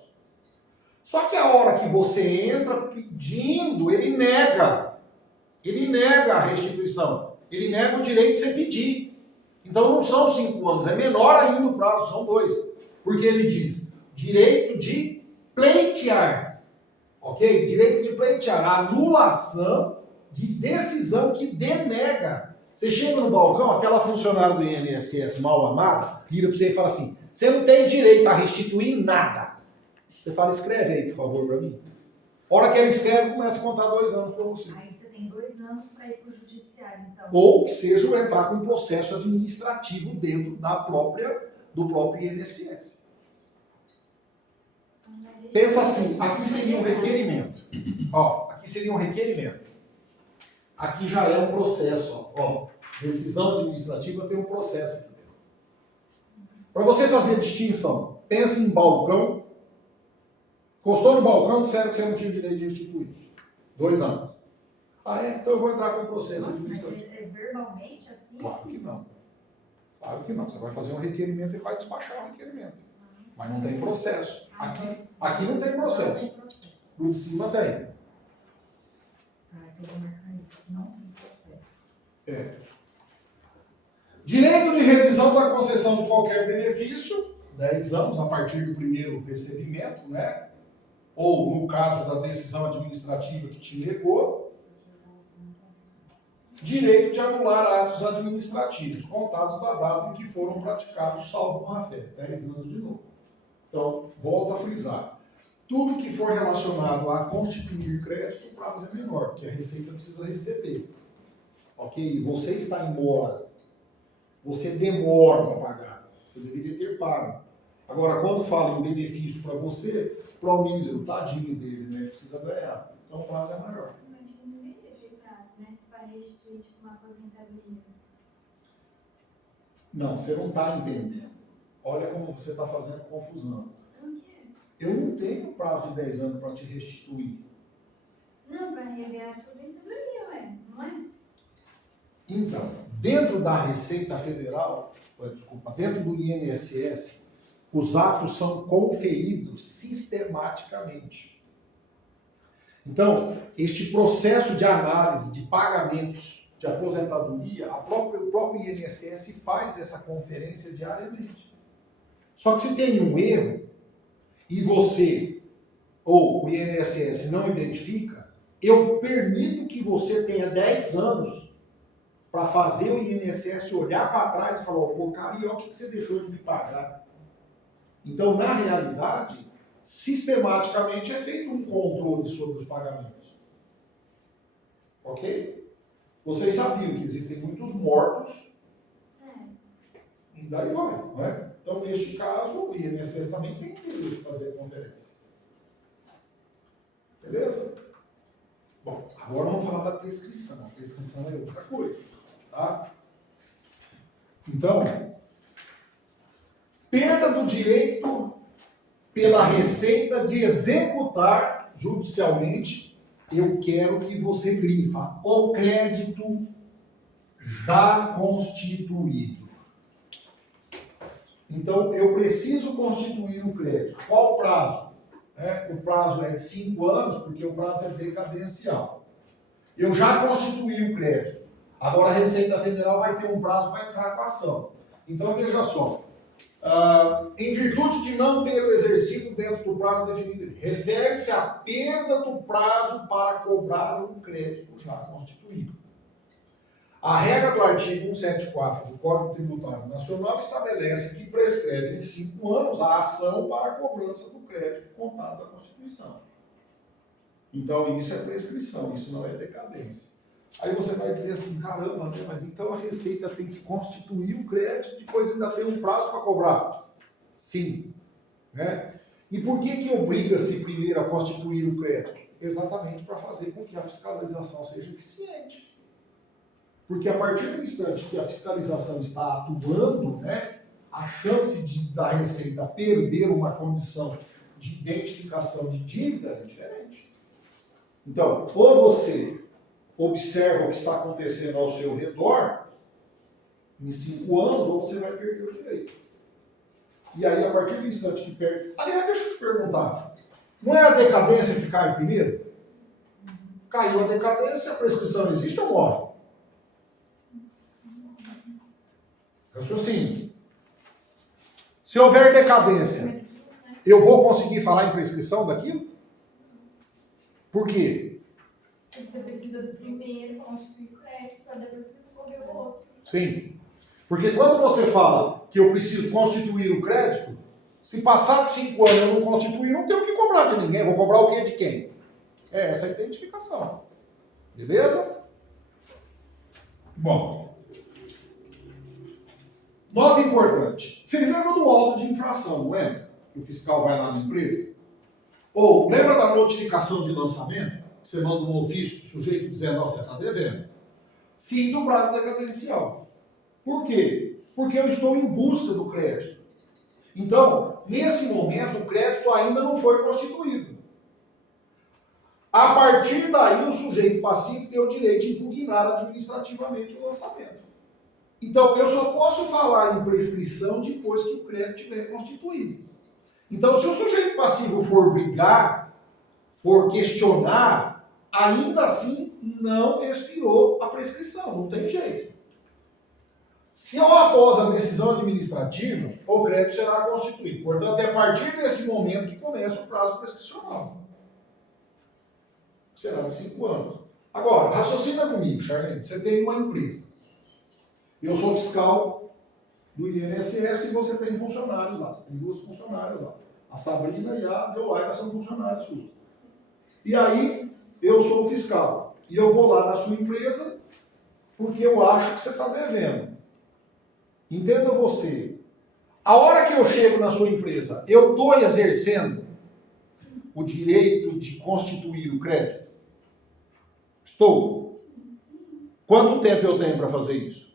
Só que a hora que você entra pedindo, ele nega a restituição. Ele nega o direito de você pedir. Então não são 5 anos, é menor ainda o prazo, são 2. Porque ele diz, direito de pleitear. Ok? Direito de pleitear. Anulação de decisão que denega. Você chega no balcão, aquela funcionária do INSS mal amada, vira para você e fala assim, você não tem direito a restituir nada. Você fala, escreve aí, por favor, para mim. hora que ela escreve, começa a contar 2 anos para você. Aí você tem 2 anos para ir para o judiciário, então. Ou que seja entrar com um processo administrativo dentro do próprio INSS. Pensa assim, aqui seria um requerimento. Ó, aqui seria um requerimento. Aqui já é um processo, ó. Decisão administrativa tem um processo aqui dentro. Para você fazer a distinção, pense em balcão. Encostou no balcão, disseram que você não tinha direito de restituir. 2 anos. Ah, é? Então eu vou entrar com um processo Nossa, mas administrativo. é verbalmente assim? Claro que não. Claro que não. Você vai fazer um requerimento e vai despachar o requerimento. Mas não tem processo. Aqui não tem processo. Não tem processo. No de cima tem. Ah, eu vou marcar isso. Não tem processo. É. Direito de revisão da concessão de qualquer benefício, 10 anos a partir do primeiro recebimento, né? Ou no caso da decisão administrativa que te negou. Direito de anular atos administrativos, contados da data em que foram praticados, salvo má-fé, 10 anos de novo. Então, volto a frisar. Tudo que for relacionado a constituir crédito, o prazo é menor, porque a Receita precisa receber. Ok? Você está em mora. Você demora para pagar. Você deveria ter pago. Agora, quando fala em benefício para você, para o ministro, tadinho dele, né? Precisa ganhar. Então, o prazo é maior. Mas não deveria ter prazo, né? Para restituir tipo, uma aposentadoria. Não, você não está entendendo. Olha como você está fazendo confusão. Então, o quê? Eu não tenho prazo de 10 anos para te restituir. Não, para rever a aposentadoria, ué. Não é? Então, dentro da Receita Federal, dentro do INSS, os atos são conferidos sistematicamente. Então, este processo de análise de pagamentos de aposentadoria, o próprio INSS faz essa conferência diariamente. Só que se tem um erro e você ou o INSS não identifica, eu permito que você tenha 10 anos para fazer o INSS olhar para trás e falar, pô, cara, e olha o que você deixou de me pagar. Então, na realidade, sistematicamente é feito um controle sobre os pagamentos. Ok? Vocês sabiam que existem muitos mortos, e daí vai, não é? Então, neste caso, o INSS também tem que direito de fazer a conferência. Beleza? Bom, agora vamos falar da prescrição. A prescrição é outra coisa, tá? Então, perda do direito pela Receita de executar judicialmente, eu quero que você grifa o crédito já constituído. Então, eu preciso constituir o crédito. Qual o prazo? O prazo é de 5 anos, porque o prazo é decadencial. Eu já constituí o crédito. Agora a Receita Federal vai ter um prazo para entrar com a ação. Então, veja só. Em virtude de não ter o exercido dentro do prazo definido, refere-se à perda do prazo para cobrar um crédito já constituído. A regra do artigo 174 do Código Tributário Nacional estabelece que prescreve em 5 anos a ação para a cobrança do crédito contado da Constituição. Então, isso é prescrição, isso não é decadência. Aí você vai dizer assim, caramba, né? Mas então a Receita tem que constituir o crédito, depois ainda tem um prazo para cobrar? Sim. Né? E por que obriga-se primeiro a constituir o crédito? Exatamente para fazer com que a fiscalização seja eficiente. Porque a partir do instante que a fiscalização está atuando, né, a chance da Receita perder uma condição de identificação de dívida é diferente. Então, ou você observa o que está acontecendo ao seu redor, em 5 anos, ou você vai perder o direito. E aí, a partir do instante que perde... Aliás, deixa eu te perguntar. Não é a decadência que cai primeiro? Caiu a decadência, a prescrição existe ou morre? Raciocínio. Se houver decadência, eu vou conseguir falar em prescrição daquilo? Por quê? Você precisa do primeiro constituir o crédito para depois você correr o outro. Sim. Porque quando você fala que eu preciso constituir o crédito, se passar 5 anos eu não constituir, não tenho o que cobrar de ninguém. Vou cobrar o quê de quem? É essa a identificação. Beleza? Bom. Nota importante. Vocês lembram do auto de infração, não lembra? Que o fiscal vai lá na empresa? Ou lembra da notificação de lançamento? Você manda um ofício do sujeito dizendo, você está devendo. Fim do prazo decadencial. Por quê? Porque eu estou em busca do crédito. Então, nesse momento, o crédito ainda não foi constituído. A partir daí, o sujeito passivo tem o direito de impugnar administrativamente o lançamento. Então, eu só posso falar em prescrição depois que o crédito estiver constituído. Então, se o sujeito passivo for brigar, for questionar, ainda assim não expirou a prescrição, não tem jeito. Se após a decisão administrativa, o crédito será constituído. Portanto, é a partir desse momento que começa o prazo prescricional. Será de 5 anos. Agora, raciocina comigo, Charlene. Você tem uma empresa. Eu sou fiscal do INSS e você tem funcionários lá. Você tem 2 funcionárias lá. A Sabrina e a Deolaida são funcionários suas. E aí, eu sou fiscal. E eu vou lá na sua empresa porque eu acho que você está devendo. Entenda você. A hora que eu chego na sua empresa, eu estou exercendo o direito de constituir o crédito? Estou. Quanto tempo eu tenho para fazer isso?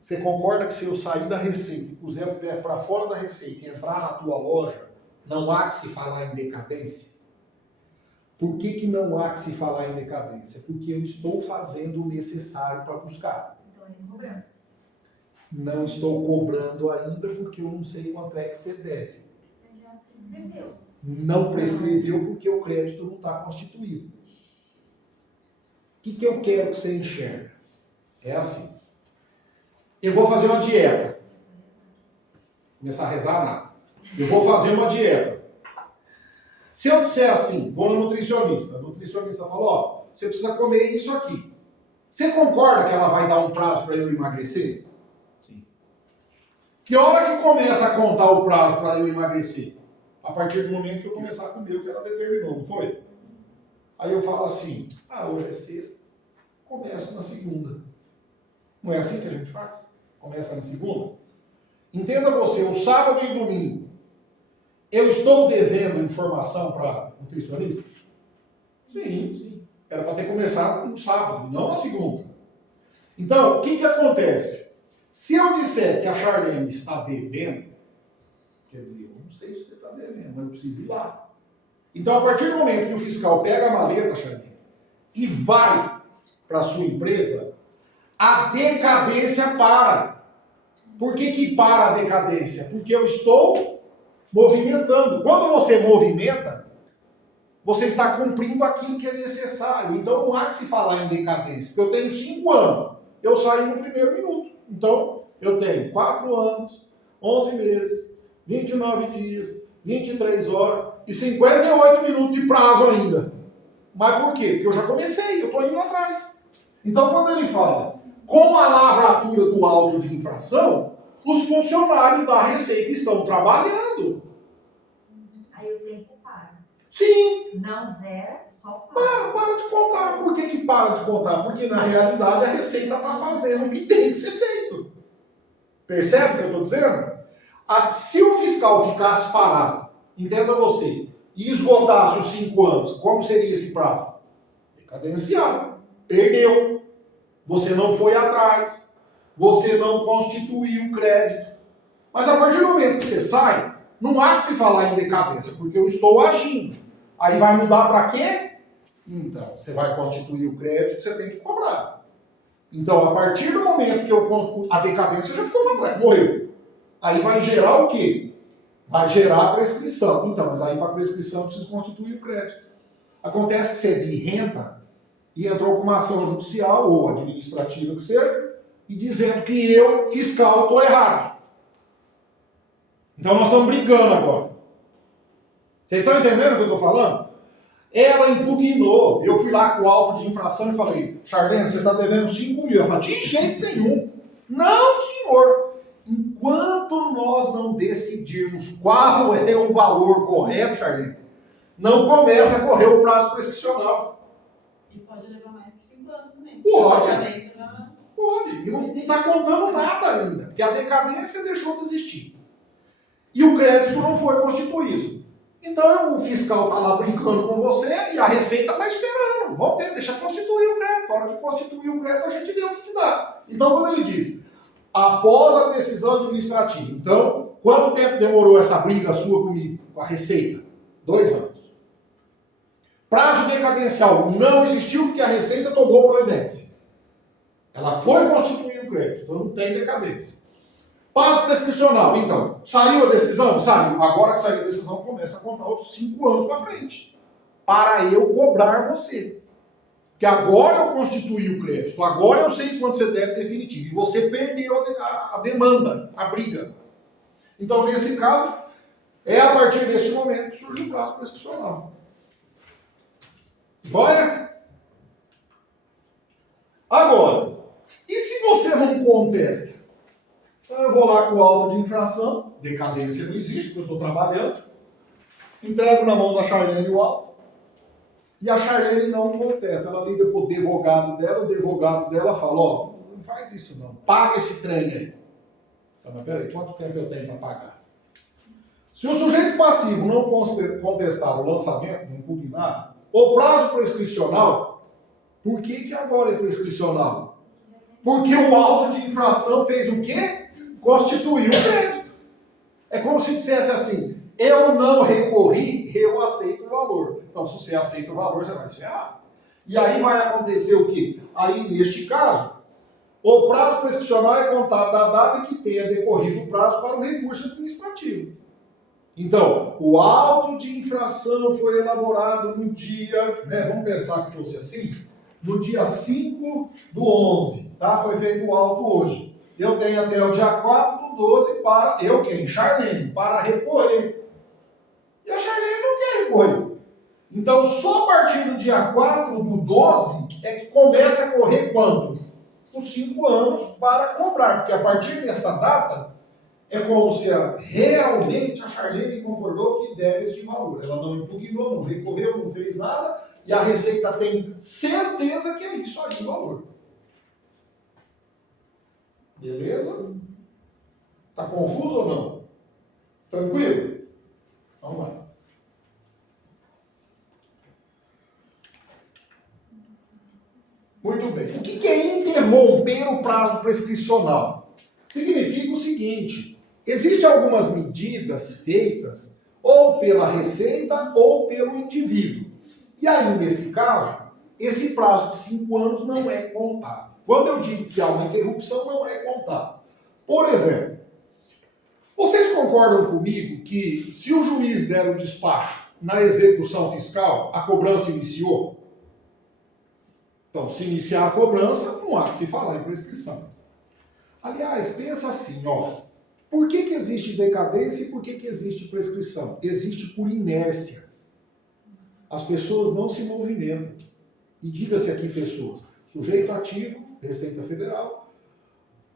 Você concorda que se eu sair da Receita e puser o pé para fora da Receita e entrar na tua loja, não há que se falar em decadência? Por que não há que se falar em decadência? Porque eu estou fazendo o necessário para buscar. Então, é cobrança. Não estou cobrando ainda porque eu não sei quanto é que você deve. Já prescreveu. Não prescreveu porque o crédito não está constituído. O que eu quero que você enxerga? É assim. Eu vou fazer uma dieta. Começar a rezar nada. Eu vou fazer uma dieta. Se eu disser assim, vou no nutricionista. A nutricionista falou, ó, você precisa comer isso aqui. Você concorda que ela vai dar um prazo para eu emagrecer? Sim. Que hora que começa a contar o prazo para eu emagrecer? A partir do momento que eu começar a comer o que ela determinou, não foi? Aí eu falo assim, hoje é sexta, começo na segunda. Não é assim que a gente faz? Começa na segunda? Entenda você, o sábado e domingo, eu estou devendo informação para nutricionista? Sim. Era para ter começado no sábado, não na segunda. Então, o que acontece? Se eu disser que a Charlene está devendo, quer dizer, eu não sei se você está devendo, mas eu preciso ir lá. Então, a partir do momento que o fiscal pega a maleta, Charlene, e vai para a sua empresa, a decadência para. Por que para a decadência? Porque eu estou movimentando. Quando você movimenta, você está cumprindo aquilo que é necessário. Então não há que se falar em decadência. Porque eu tenho 5 anos. Eu saí no primeiro minuto. Então eu tenho 4 anos, 11 meses, 29 dias, 23 horas e 58 minutos de prazo ainda. Mas por quê? Porque eu já comecei, eu estou indo atrás. Então quando ele fala, com a lavratura do auto de infração, os funcionários da Receita estão trabalhando. Aí o tempo para. Sim. Não zera, só para. Para de contar. Por que para de contar? Porque na realidade a Receita está fazendo o que tem que ser feito. Percebe o que eu estou dizendo? Se o fiscal ficasse parado, entenda você, e esgotasse os 5 anos, como seria esse prazo? Decadencial. Perdeu. Você não foi atrás. Você não constituiu o crédito. Mas a partir do momento que você sai, não há que se falar em decadência, porque eu estou agindo. Aí vai mudar para quê? Então, você vai constituir o crédito, você tem que cobrar. Então, a partir do momento que a decadência já ficou para trás, morreu. Aí vai gerar o quê? Vai gerar a prescrição. Então, mas aí para a prescrição eu preciso constituir o crédito. Acontece que você é de renta e entrou com uma ação judicial ou administrativa que seja, e dizendo que eu, fiscal, estou errado. Então nós estamos brigando agora. Vocês estão entendendo o que eu estou falando? Ela impugnou. Eu fui lá com o auto de infração e falei, Charlene, você está devendo 5 mil. Ela falou, de jeito nenhum. Não, senhor. Enquanto nós não decidirmos qual é o valor correto, Charlene, não começa a correr o prazo prescricional. E pode levar mais que 5 anos também. Pode. A decadência já... Pode, e não está contando nada ainda, porque a decadência deixou de existir. E o crédito não foi constituído. Então o fiscal está lá brincando com você e a Receita está esperando. Vamos ver, deixa constituir o crédito. A hora que constituir o crédito, a gente vê o que dá. Então, quando ele diz, após a decisão administrativa, então, quanto tempo demorou essa briga sua comigo, com a Receita? 2 anos. Prazo decadencial não existiu porque a Receita tomou providência. Ela foi constituir o crédito, então não tem decadência. Prazo prescricional, então, saiu a decisão? Saiu. Agora que saiu a decisão, começa a contar os 5 anos para frente. Para eu cobrar você. Porque agora eu constituí o crédito, agora eu sei quanto você deve definitivo. E você perdeu a demanda, a briga. Então, nesse caso, é a partir deste momento que surge o prazo prescricional. Joia? Agora, e se você não contesta? Então eu vou lá com o auto de infração, decadência não existe, porque eu estou trabalhando, entrego na mão da Charlene o auto, e a Charlene não contesta. Ela liga para o advogado dela fala, ó, não faz isso não, paga esse trem aí. Então, mas peraí, quanto tempo eu tenho para pagar? Se o sujeito passivo não contestar o lançamento, não impugnar, o prazo prescricional, por que agora é prescricional? Porque o auto de infração fez o quê? Constituiu o crédito. É como se dissesse assim, eu não recorri, eu aceito o valor. Então, se você aceita o valor, você vai se ferrar. E aí vai acontecer o quê? Aí, neste caso, o prazo prescricional é contado da data em que tenha decorrido o prazo para o recurso administrativo. Então, o auto de infração foi elaborado no dia, vamos pensar que fosse assim, no dia 5/11, tá? Foi feito o auto hoje. Eu tenho até o dia 4/12 para, quem? Charlene, para recorrer. E a Charlene não quer recorrer. Então, só a partir do dia 4/12 é que começa a correr quanto? Os 5 anos para cobrar, porque a partir dessa data, é como se realmente a Charlene concordou que deve este valor. Ela não impugnou, não recorreu, não fez nada, e a Receita tem certeza que é isso aí o valor. Beleza? Tá confuso ou não? Tranquilo? Vamos lá. Muito bem. O que é interromper o prazo prescricional? Significa o seguinte: existem algumas medidas feitas ou pela Receita ou pelo indivíduo. E aí, nesse caso, esse prazo de 5 anos não é contado. Quando eu digo que há uma interrupção, não é contado. Por exemplo, vocês concordam comigo que se o juiz der o despacho na execução fiscal, a cobrança iniciou? Então, se iniciar a cobrança, não há que se falar em prescrição. Aliás, pensa assim, ó. Por que existe decadência e por que existe prescrição? Existe por inércia. As pessoas não se movimentam. E diga-se aqui pessoas. Sujeito ativo, Receita Federal.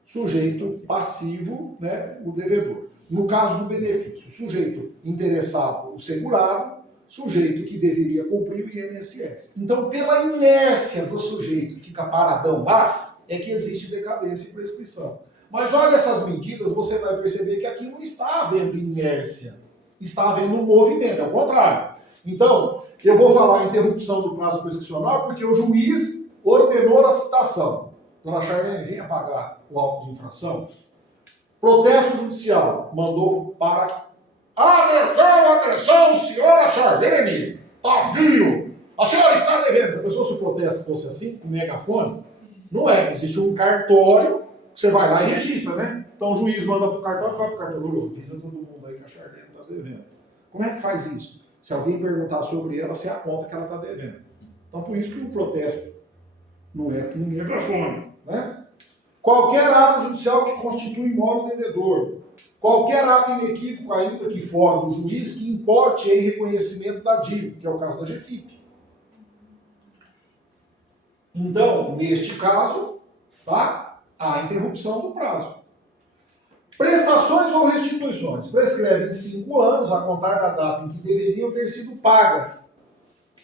Sujeito passivo, o devedor. No caso do benefício, sujeito interessado, o segurado. Sujeito que deveria cumprir o INSS. Então, pela inércia do sujeito que fica paradão lá, é que existe decadência e prescrição. Mas olha essas medidas, você vai perceber que aqui não está havendo inércia. Está havendo um movimento, é o contrário. Então, eu vou falar interrupção do prazo prescricional porque o juiz ordenou a citação. Dona Charlene, venha pagar o auto de infração. Protesto judicial, mandou para... Atenção, senhora Charlene, Tavinho, a senhora está devendo. A pessoa, se o protesto fosse assim, com megafone, não é. Existe um cartório, você vai lá e registra, né? Então o juiz manda para o cartório e fala para o cartório, avisa todo mundo aí que a Charlene está devendo. Como é que faz isso? Se alguém perguntar sobre ela, você aponta que ela está devendo. Então por isso que o protesto não é com megafone, né? Qualquer ato judicial que constitui moro devedor. Qualquer ato inequívoco, ainda que fora do juiz, que importe em reconhecimento da dívida, que é o caso da GFIP. Então, neste caso, tá? Há interrupção do prazo. Prestações ou restituições. Prescreve em 5 anos, a contar da data em que deveriam ter sido pagas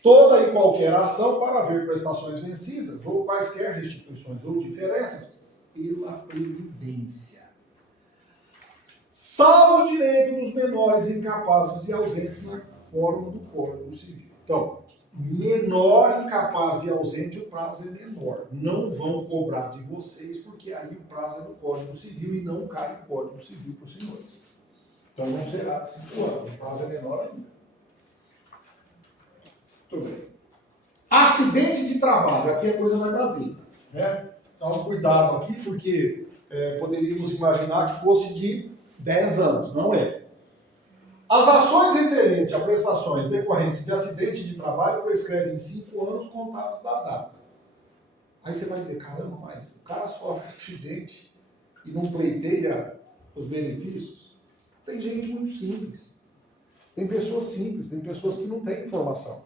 toda e qualquer ação para haver prestações vencidas, ou quaisquer restituições ou diferenças, pela Previdência. Salvo o direito dos menores incapazes e ausentes na forma do Código Civil. Então, menor, incapaz e ausente, o prazo é menor. Não vão cobrar de vocês, porque aí o prazo é do Código Civil e não cai o Código Civil para os senhores. Então não será de 5 anos, o prazo é menor ainda. Muito bem. Acidente de trabalho, aqui é coisa da Gazeta, né? Então cuidado aqui, porque poderíamos imaginar que fosse de 10 anos, não é. As ações referentes a prestações decorrentes de acidente de trabalho prescrevem em 5 anos contados da data. Aí você vai dizer, caramba, mas o cara sofre acidente e não pleiteia os benefícios? Tem gente muito simples. Tem pessoas simples, tem pessoas que não têm informação.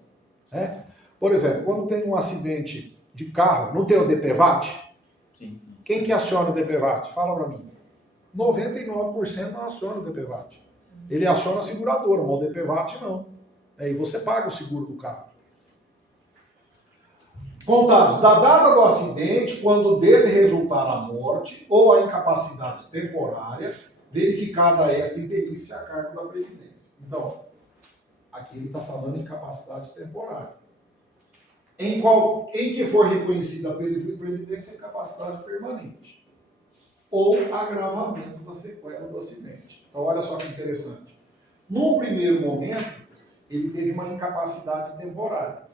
Né? Por exemplo, quando tem um acidente de carro, não tem o DPVAT? Sim. Quem que aciona o DPVAT? Fala para mim. 99% não aciona o DPVAT. Ele aciona a seguradora, mas o DPVAT não. Aí você paga o seguro do carro. Contados da data do acidente, quando dele resultar a morte ou a incapacidade temporária, verificada esta em perícia a cargo da Previdência. Então, aqui ele está falando em incapacidade temporária. Em que for reconhecida a Previdência, incapacidade permanente. Ou agravamento da sequela do acidente. Então, olha só que interessante. Num primeiro momento, ele teve uma incapacidade temporária.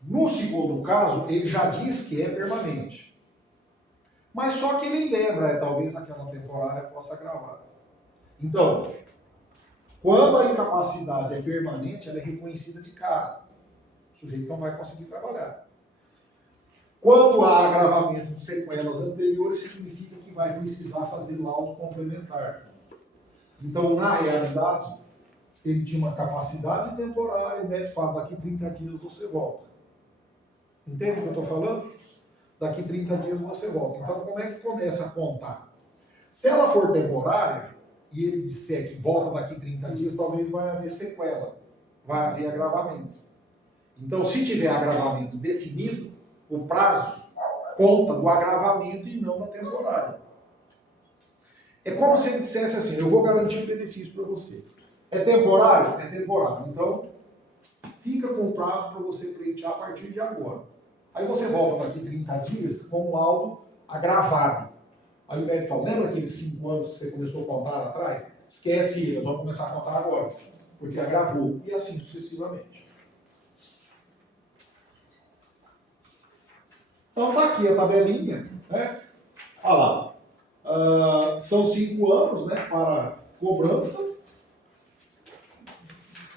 No segundo caso, ele já diz que é permanente. Mas só que ele lembra, talvez aquela temporária possa agravar. Então, quando a incapacidade é permanente, ela é reconhecida de cara. O sujeito não vai conseguir trabalhar. Quando há agravamento de sequelas anteriores, significa que vai precisar fazer laudo complementar. Então, na realidade, ele tinha uma capacidade temporária e o médico fala, daqui 30 dias você volta. Entende o que eu estou falando? Daqui 30 dias você volta. Então, como é que começa a contar? Se ela for temporária, e ele disser que volta daqui 30 dias, talvez vai haver sequela, vai haver agravamento. Então, se tiver agravamento definido, o prazo conta do agravamento e não da temporária. É como se ele dissesse assim, eu vou garantir um benefício para você. É temporário? É temporário. Então, fica com o prazo para você pleitear a partir de agora. Aí você volta daqui 30 dias com um laudo agravado. Aí o médico fala, lembra aqueles 5 anos que você começou a contar atrás? Esquece ele, nós vamos começar a contar agora, porque agravou. E assim sucessivamente. Então está aqui a tabelinha, né? Olha lá. São 5 anos, né, para cobrança.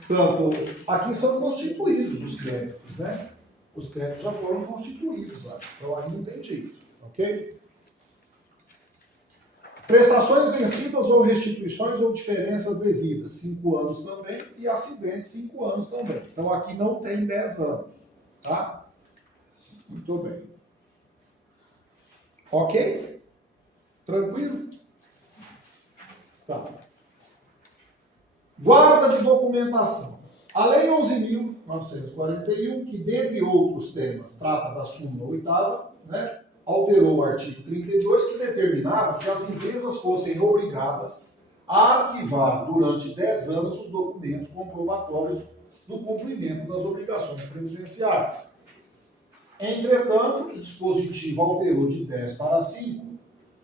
Tanto, aqui são constituídos os créditos, né? Os créditos já foram constituídos lá. Então aí não tem jeito, ok? Prestações vencidas ou restituições ou diferenças devidas, 5 anos também, e acidentes, 5 anos também. Então aqui não tem 10 anos, tá? Muito bem. Ok? Tranquilo? Tá. Guarda de documentação. A Lei 11.941, que dentre outros temas trata da súmula 8ª, né, alterou o artigo 32, que determinava que as empresas fossem obrigadas a arquivar durante 10 anos os documentos comprobatórios do cumprimento das obrigações previdenciárias. Entretanto, o dispositivo alterou de 10 para 5,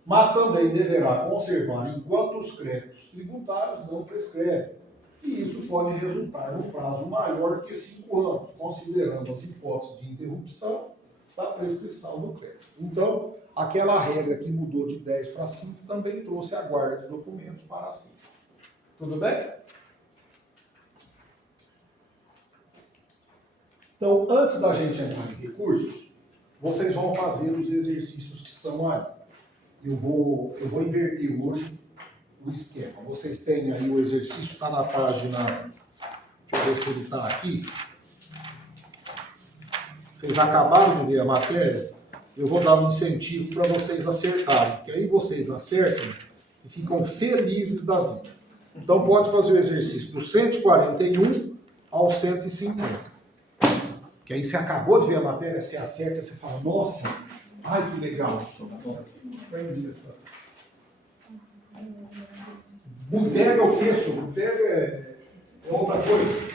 mas também deverá conservar enquanto os créditos tributários não prescrevem. E isso pode resultar no prazo maior que 5 anos, considerando as hipóteses de interrupção da prescrição do crédito. Então, aquela regra que mudou de 10 para 5 também trouxe a guarda dos documentos para 5. Tudo bem? Então, antes da gente entrar em recursos, vocês vão fazer os exercícios que estão aí. Eu vou inverter hoje o esquema. Vocês têm aí o exercício, está na página, deixa eu ver se ele está aqui. Vocês acabaram de ler a matéria, eu vou dar um incentivo para vocês acertarem, porque aí vocês acertam, E ficam felizes da vida. Então pode fazer o exercício do 141 ao 150. Que aí você acabou de ver a matéria, você acerta, você fala, nossa, ai que legal. Aprendi essa. Bodega é o quê, senhor? Bodega é outra coisa.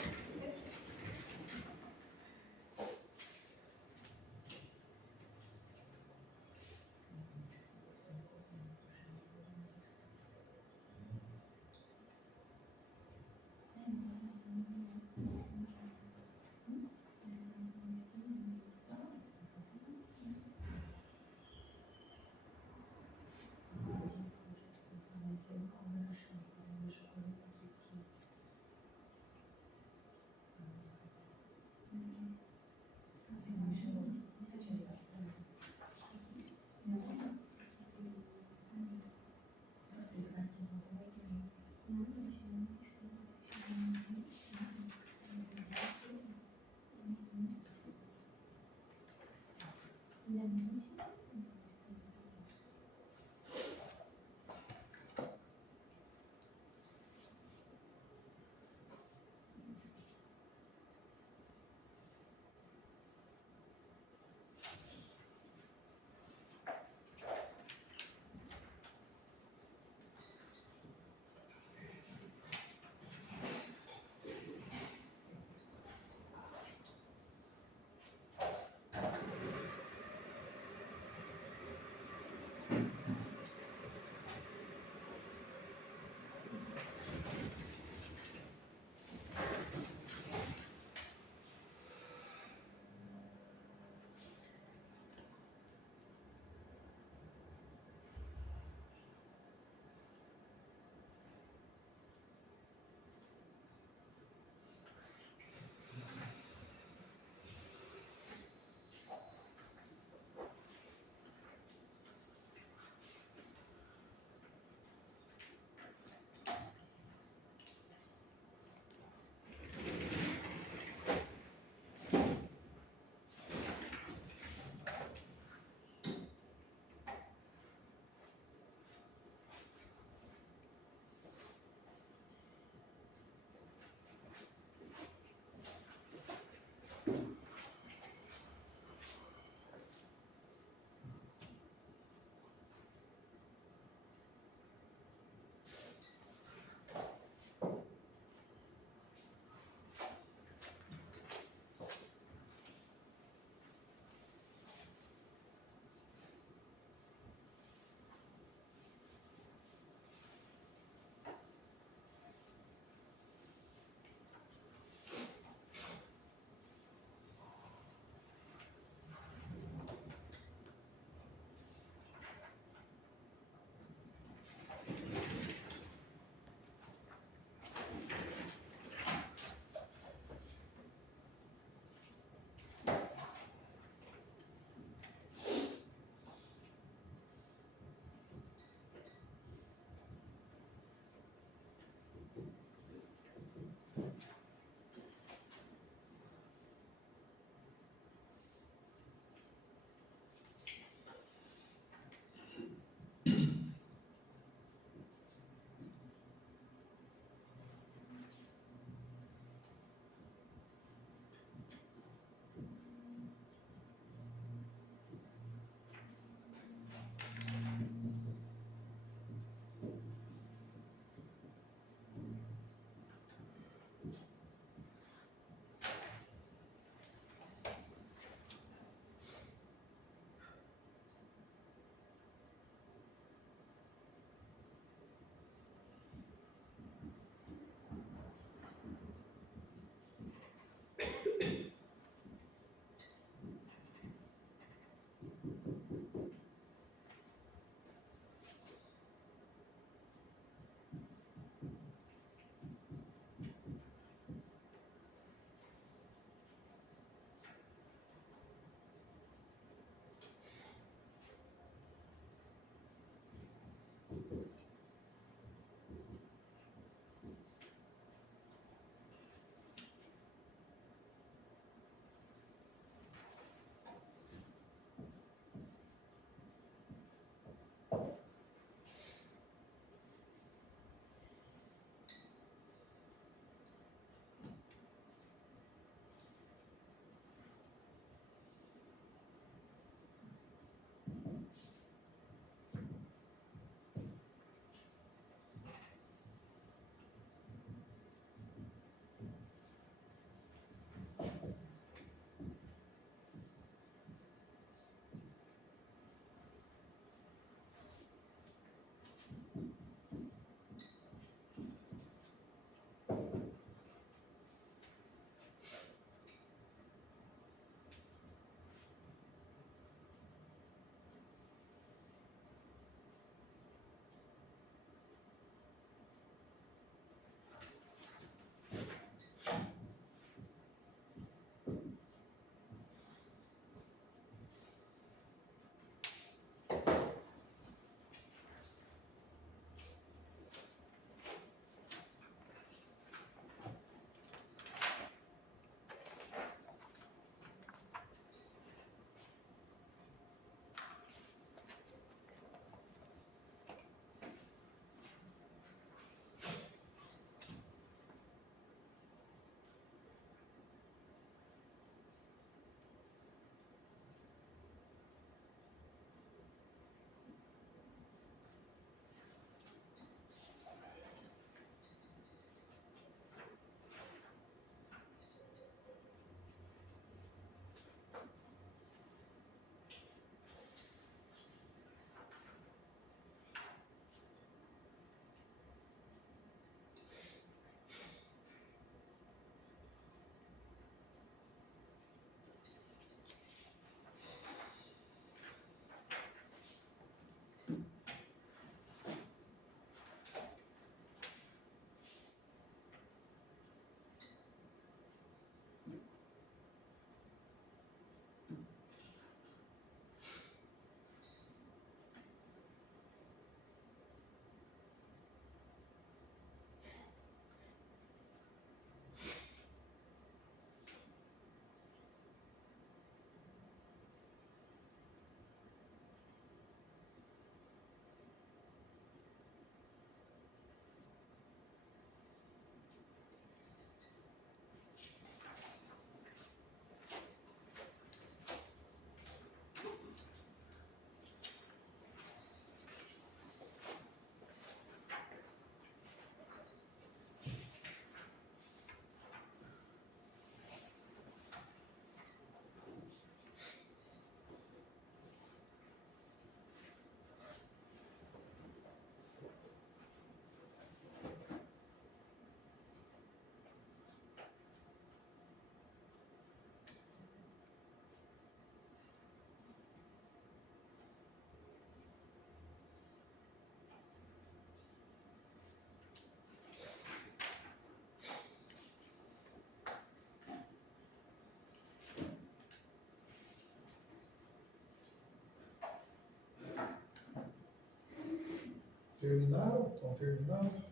Terminaram? Estão terminando?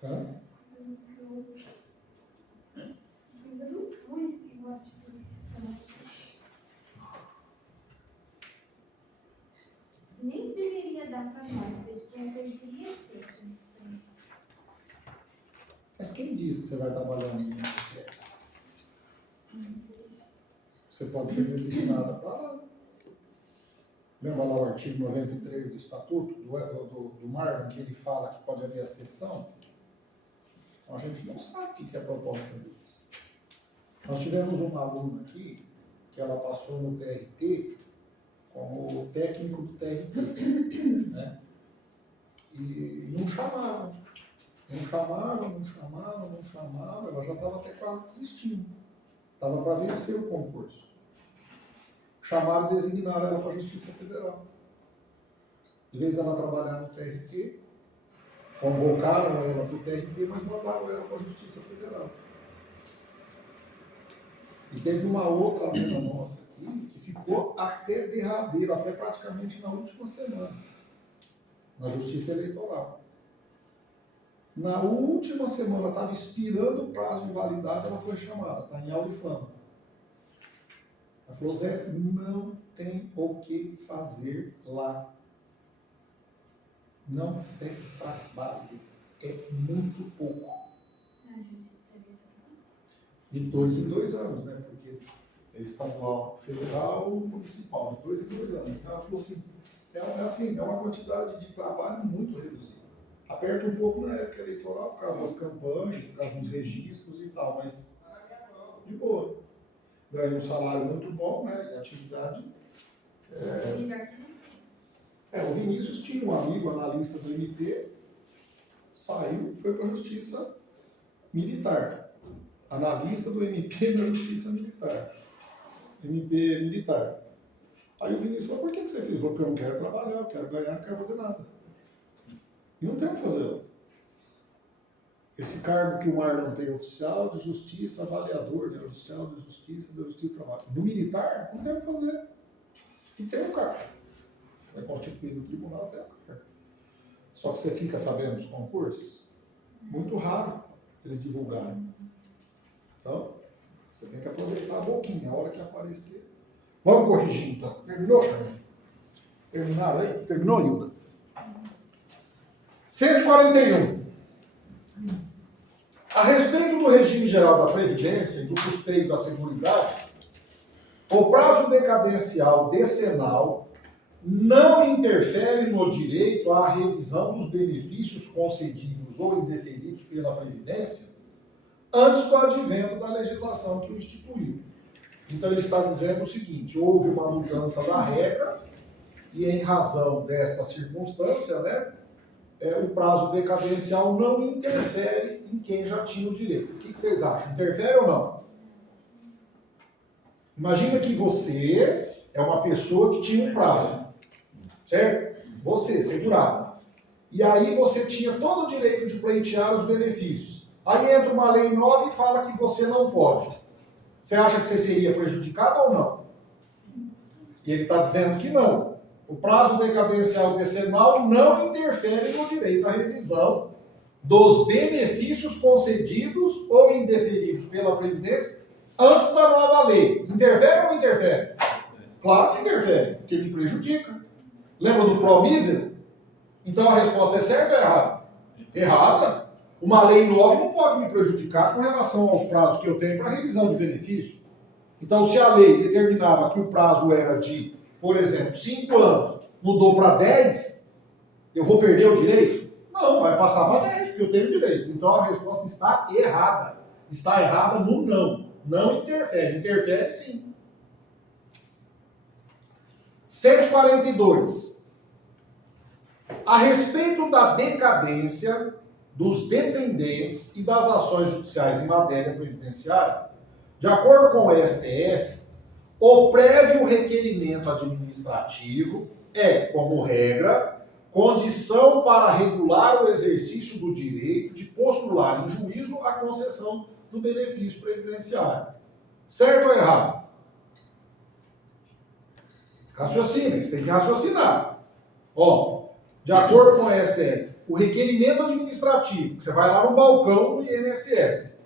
Tá? Nem deveria dar para nós, porque deveria ser. Mas quem disse que você vai trabalhar no INSS? Não sei. Você pode ser designada para lá. Lembra lá o artigo 93 do Estatuto, do Marlon, que ele fala que pode haver exceção? Então a gente não sabe o que é a proposta deles. Nós tivemos uma aluna aqui, que ela passou no TRT como técnico do TRT, né? E não chamava. Não chamava, ela já estava até quase desistindo. Estava para vencer o concurso. Chamaram e designaram ela para a Justiça Federal. Em vez de ela trabalhar no TRT, convocaram ela para o TRT, mas mandaram ela para a Justiça Federal. E teve uma outra aluna nossa aqui que ficou até derradeiro, até praticamente na última semana, na Justiça Eleitoral. Na última semana, estava expirando o prazo de validade, ela foi chamada, está em aula de fama. Ela falou, Zé, não tem o que fazer lá. Não tem trabalho. É muito pouco. Na Justiça Eleitoral. De 2 em 2 anos, né? Porque é estadual, federal, municipal, de 2 em 2 anos. Então ela falou assim, é uma quantidade de trabalho muito reduzida. Aperta um pouco na época eleitoral, por causa das campanhas, por causa dos registros e tal, mas de boa. Ganha um salário muito bom, né? E atividade. O Vinícius tinha um amigo analista do MP, saiu, foi para a Justiça Militar. Analista do MP na Justiça Militar. MP Militar. Aí o Vinícius falou, por que você fez? Porque eu não quero trabalhar, eu quero ganhar, não quero fazer nada. E não tem o que fazer lá. Esse cargo que o Marlon tem, oficial de justiça, avaliador, né? Oficial de justiça, de trabalho. Do militar, não tem o que fazer. E tem o cargo. Vai constituir no tribunal, tem o cargo. Só que você fica sabendo dos concursos? Muito raro eles divulgarem. Então, você tem que aproveitar a boquinha, a hora que aparecer. Vamos corrigir então. Terminou, Charmin? Terminaram aí? Terminou, Hilda? 141. A respeito do regime geral da Previdência e do custeio da Seguridade, o prazo decadencial decenal não interfere no direito à revisão dos benefícios concedidos ou indeferidos pela Previdência antes do advento da legislação que o instituiu. Então ele está dizendo o seguinte, houve uma mudança da regra e em razão desta circunstância, né, o prazo decadencial não interfere em quem já tinha o direito. O que vocês acham? Interfere ou não? Imagina que você é uma pessoa que tinha um prazo, certo? Você, segurado. E aí você tinha todo o direito de pleitear os benefícios. Aí entra uma lei nova e fala que você não pode. Você acha que você seria prejudicado ou não? E ele está dizendo que não. O prazo decadencial decenal não interfere no direito à revisão dos benefícios concedidos ou indeferidos pela Previdência antes da nova lei. Interfere ou não interfere? Claro que interfere, porque ele prejudica. Lembra do pró-mísero? Então a resposta é certa ou errada? Errada. Uma lei nova não pode me prejudicar com relação aos prazos que eu tenho para revisão de benefício. Então, se a lei determinava que o prazo era de, por exemplo, 5 anos, mudou para 10, eu vou perder o direito? Não, vai passar para 10, porque eu tenho direito. Então a resposta está errada. Está errada no não. Não interfere. Interfere sim. 142. A respeito da decadência dos dependentes e das ações judiciais em matéria previdenciária, de acordo com o STF, o prévio requerimento administrativo é, como regra, condição para regular o exercício do direito de postular em juízo a concessão do benefício previdenciário. Certo ou errado? Raciocina, você tem que raciocinar. Ó, de acordo com o STF, o requerimento administrativo, que você vai lá no balcão do INSS,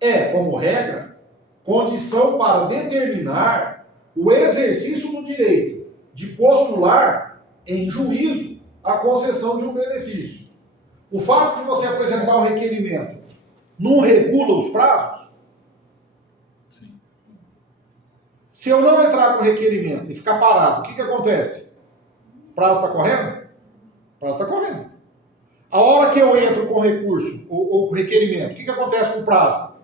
é, como regra, condição para determinar o exercício do direito de postular em juízo a concessão de um benefício. O fato de você apresentar um requerimento não regula os prazos? Sim. Se eu não entrar com o requerimento e ficar parado, o que acontece? O prazo está correndo? O prazo está correndo. A hora que eu entro com o recurso ou com o requerimento, o que acontece com o prazo?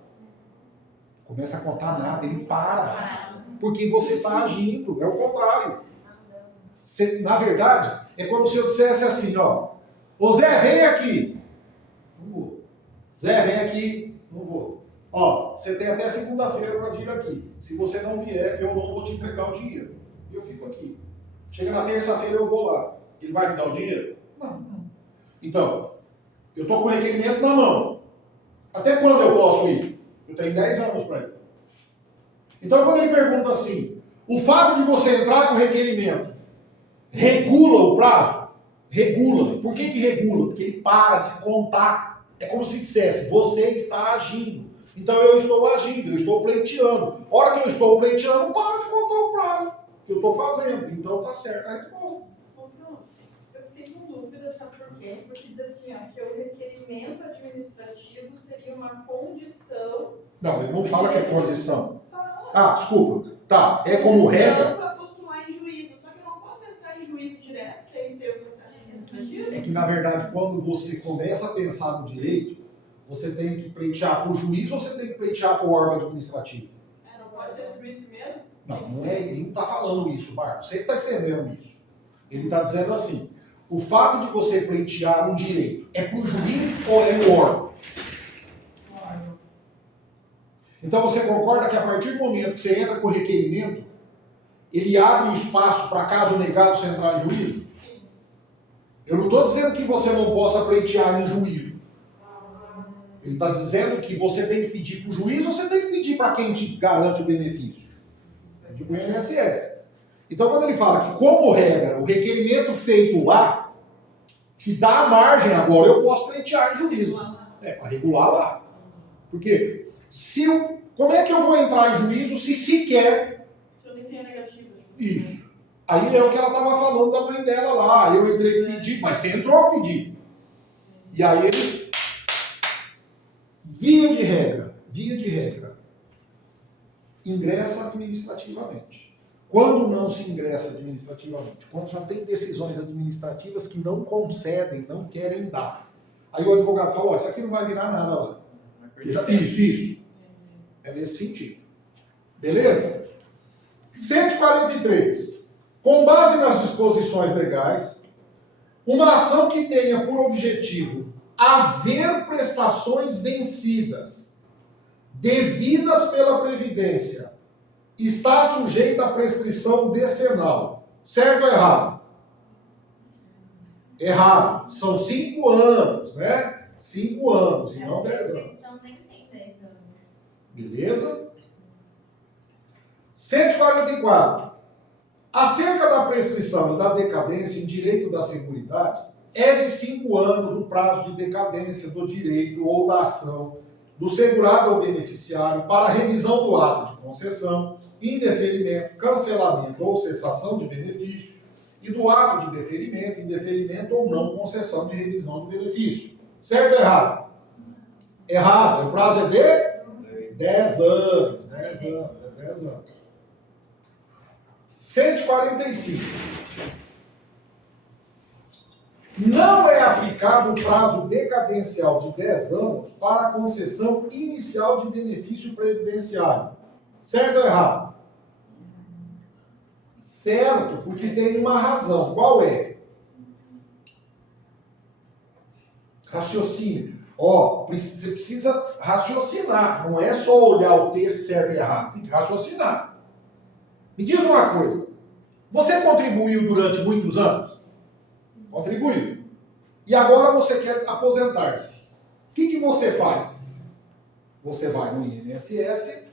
Começa a contar nada, ele para. Porque você está agindo, é o contrário. Na verdade, é como se eu dissesse assim, ó. Ô Zé, vem aqui. Não vou. Zé, vem aqui. Não vou. Ó, você tem até segunda-feira para vir aqui. Se você não vier, eu não vou te entregar o dinheiro. E eu fico aqui. Chega na terça-feira, eu vou lá. Ele vai me dar o dinheiro? Não. Então, eu estou com o requerimento na mão. Até quando eu posso ir? Eu tenho 10 anos para ir. Então, quando ele pergunta assim, o fato de você entrar com o requerimento regula o prazo? Regula. Por que regula? Porque ele para de contar. É como se dissesse, você está agindo. Então eu estou agindo, eu estou pleiteando. A hora que eu estou pleiteando, para de contar o prazo que eu estou fazendo. Então está certa a resposta. Eu fiquei com dúvida, sabe por quê? Porque diz assim, ó, que o requerimento administrativo seria uma condição... Não, ele não fala que é condição. Tá. Ah, desculpa. Tá, é como regra. Para postular em juízo. Só que eu não posso entrar em juízo direto sem ter o processo administrativo. É que, na verdade, quando você começa a pensar no direito, você tem que pleitear para o juiz ou você tem que pleitear para o órgão administrativo? Não pode ser o juiz primeiro? Não, não é, ele não está falando isso, Marcos. Você está estendendo isso. Ele está dizendo assim, o fato de você pleitear um direito é para o juiz ou é no órgão? Então você concorda que a partir do momento que você entra com o requerimento, ele abre o espaço para caso negado você entrar em juízo? Sim. Eu não estou dizendo que você não possa pleitear em juízo. Ele está dizendo que você tem que pedir para o juiz ou você tem que pedir para quem te garante o benefício? É tipo o INSS. Então quando ele fala que, como regra, o requerimento feito lá te dá a margem agora, eu posso pleitear em juízo. Para regular lá. Por quê? Como é que eu vou entrar em juízo se sequer... Se eu nem tenho negativa. Isso. Aí é o que ela estava falando da mãe dela lá. Eu entrei com pedido, mas você entrou com pedido. E aí eles... Via de regra, ingressa administrativamente. Quando não se ingressa administrativamente? Quando já tem decisões administrativas que não concedem, não querem dar. Aí o advogado fala, isso aqui não vai virar nada lá. Isso. É nesse sentido. Beleza? 143. Com base nas disposições legais, uma ação que tenha por objetivo haver prestações vencidas, devidas pela Previdência, está sujeita à prescrição decenal. Certo ou errado? Errado. São 5 anos, né? 5 anos, e não 10 anos. Nem tem 10 anos. Beleza? 144. Acerca da prescrição e da decadência em direito da Seguridade, é de 5 anos o prazo de decadência do direito ou da ação do segurado ou beneficiário para revisão do ato de concessão, indeferimento, cancelamento ou cessação de benefício e do ato de deferimento, indeferimento ou não concessão de revisão de benefício. Certo ou errado? Errado. O prazo é de 10 anos. 10 anos. É 10 anos. 145. não é aplicado o prazo decadencial de 10 anos para a concessão inicial de benefício previdenciário. Certo ou errado? Certo, porque tem uma razão. Qual é? Raciocínio. Ó, você precisa raciocinar. Não é só olhar o texto certo e errado. Tem que raciocinar. Me diz uma coisa. Você contribuiu durante muitos anos? Contribuiu. E agora você quer aposentar-se. O que você faz? Você vai no INSS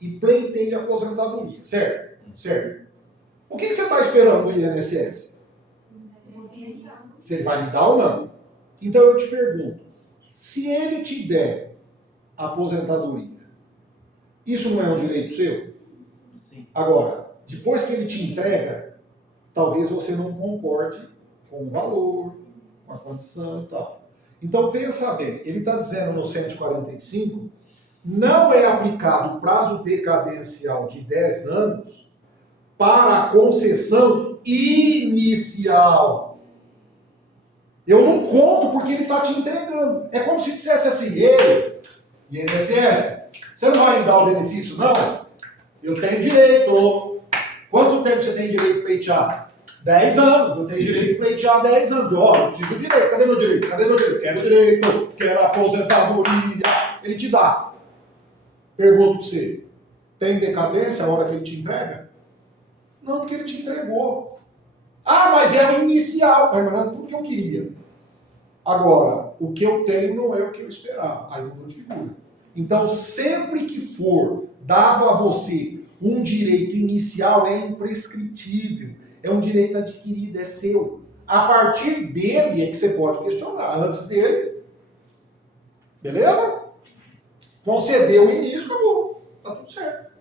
e pleiteia a aposentadoria. Certo? Certo. O que você está esperando do INSS? Se ele vai me dar ou não? Então eu te pergunto, se ele te der a aposentadoria, isso não é um direito seu? Sim. Agora, depois que ele te entrega, talvez você não concorde com o valor, com a condição e tal. Então pensa bem, ele está dizendo no 145, não é aplicado o prazo decadencial de 10 anos para a concessão inicial. Eu não conto porque ele está te entregando. É como se dissesse assim, ele, INSS, você não vai me dar o benefício, não? Eu tenho direito. Quanto tempo você tem direito de pleitear? 10 anos. Eu tenho direito de pleitear 10 anos. Ó, eu preciso do direito. Cadê meu direito? Cadê meu direito? Quero direito. Quero aposentadoria. Ele te dá. Pergunto para você. Tem decadência a hora que ele te entrega? Não, porque ele te entregou. Ah, mas é o inicial. Mas não é tudo que eu queria. Agora, o que eu tenho não é o que eu esperava. Aí mudou de figura. Então, sempre que for dado a você um direito inicial, é imprescritível. É um direito adquirido, é seu. A partir dele é que você pode questionar. Antes dele, beleza? Concedeu o início, acabou. Tá tudo certo.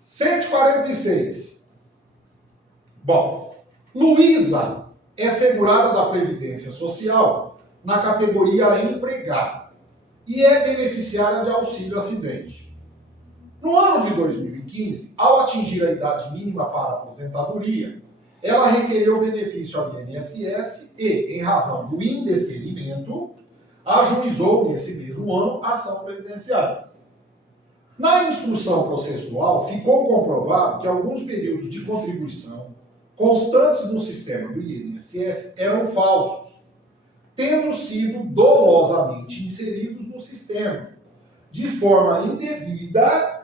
146. Bom, Luísa é segurada da Previdência Social na categoria empregada e é beneficiária de auxílio acidente. No ano de 2015, ao atingir a idade mínima para aposentadoria, ela requereu o benefício ao INSS e, em razão do indeferimento, ajuizou nesse mesmo ano a ação previdenciária. Na instrução processual, ficou comprovado que alguns períodos de contribuição constantes no sistema do INSS eram falsos, tendo sido dolosamente inseridos no sistema, de forma indevida,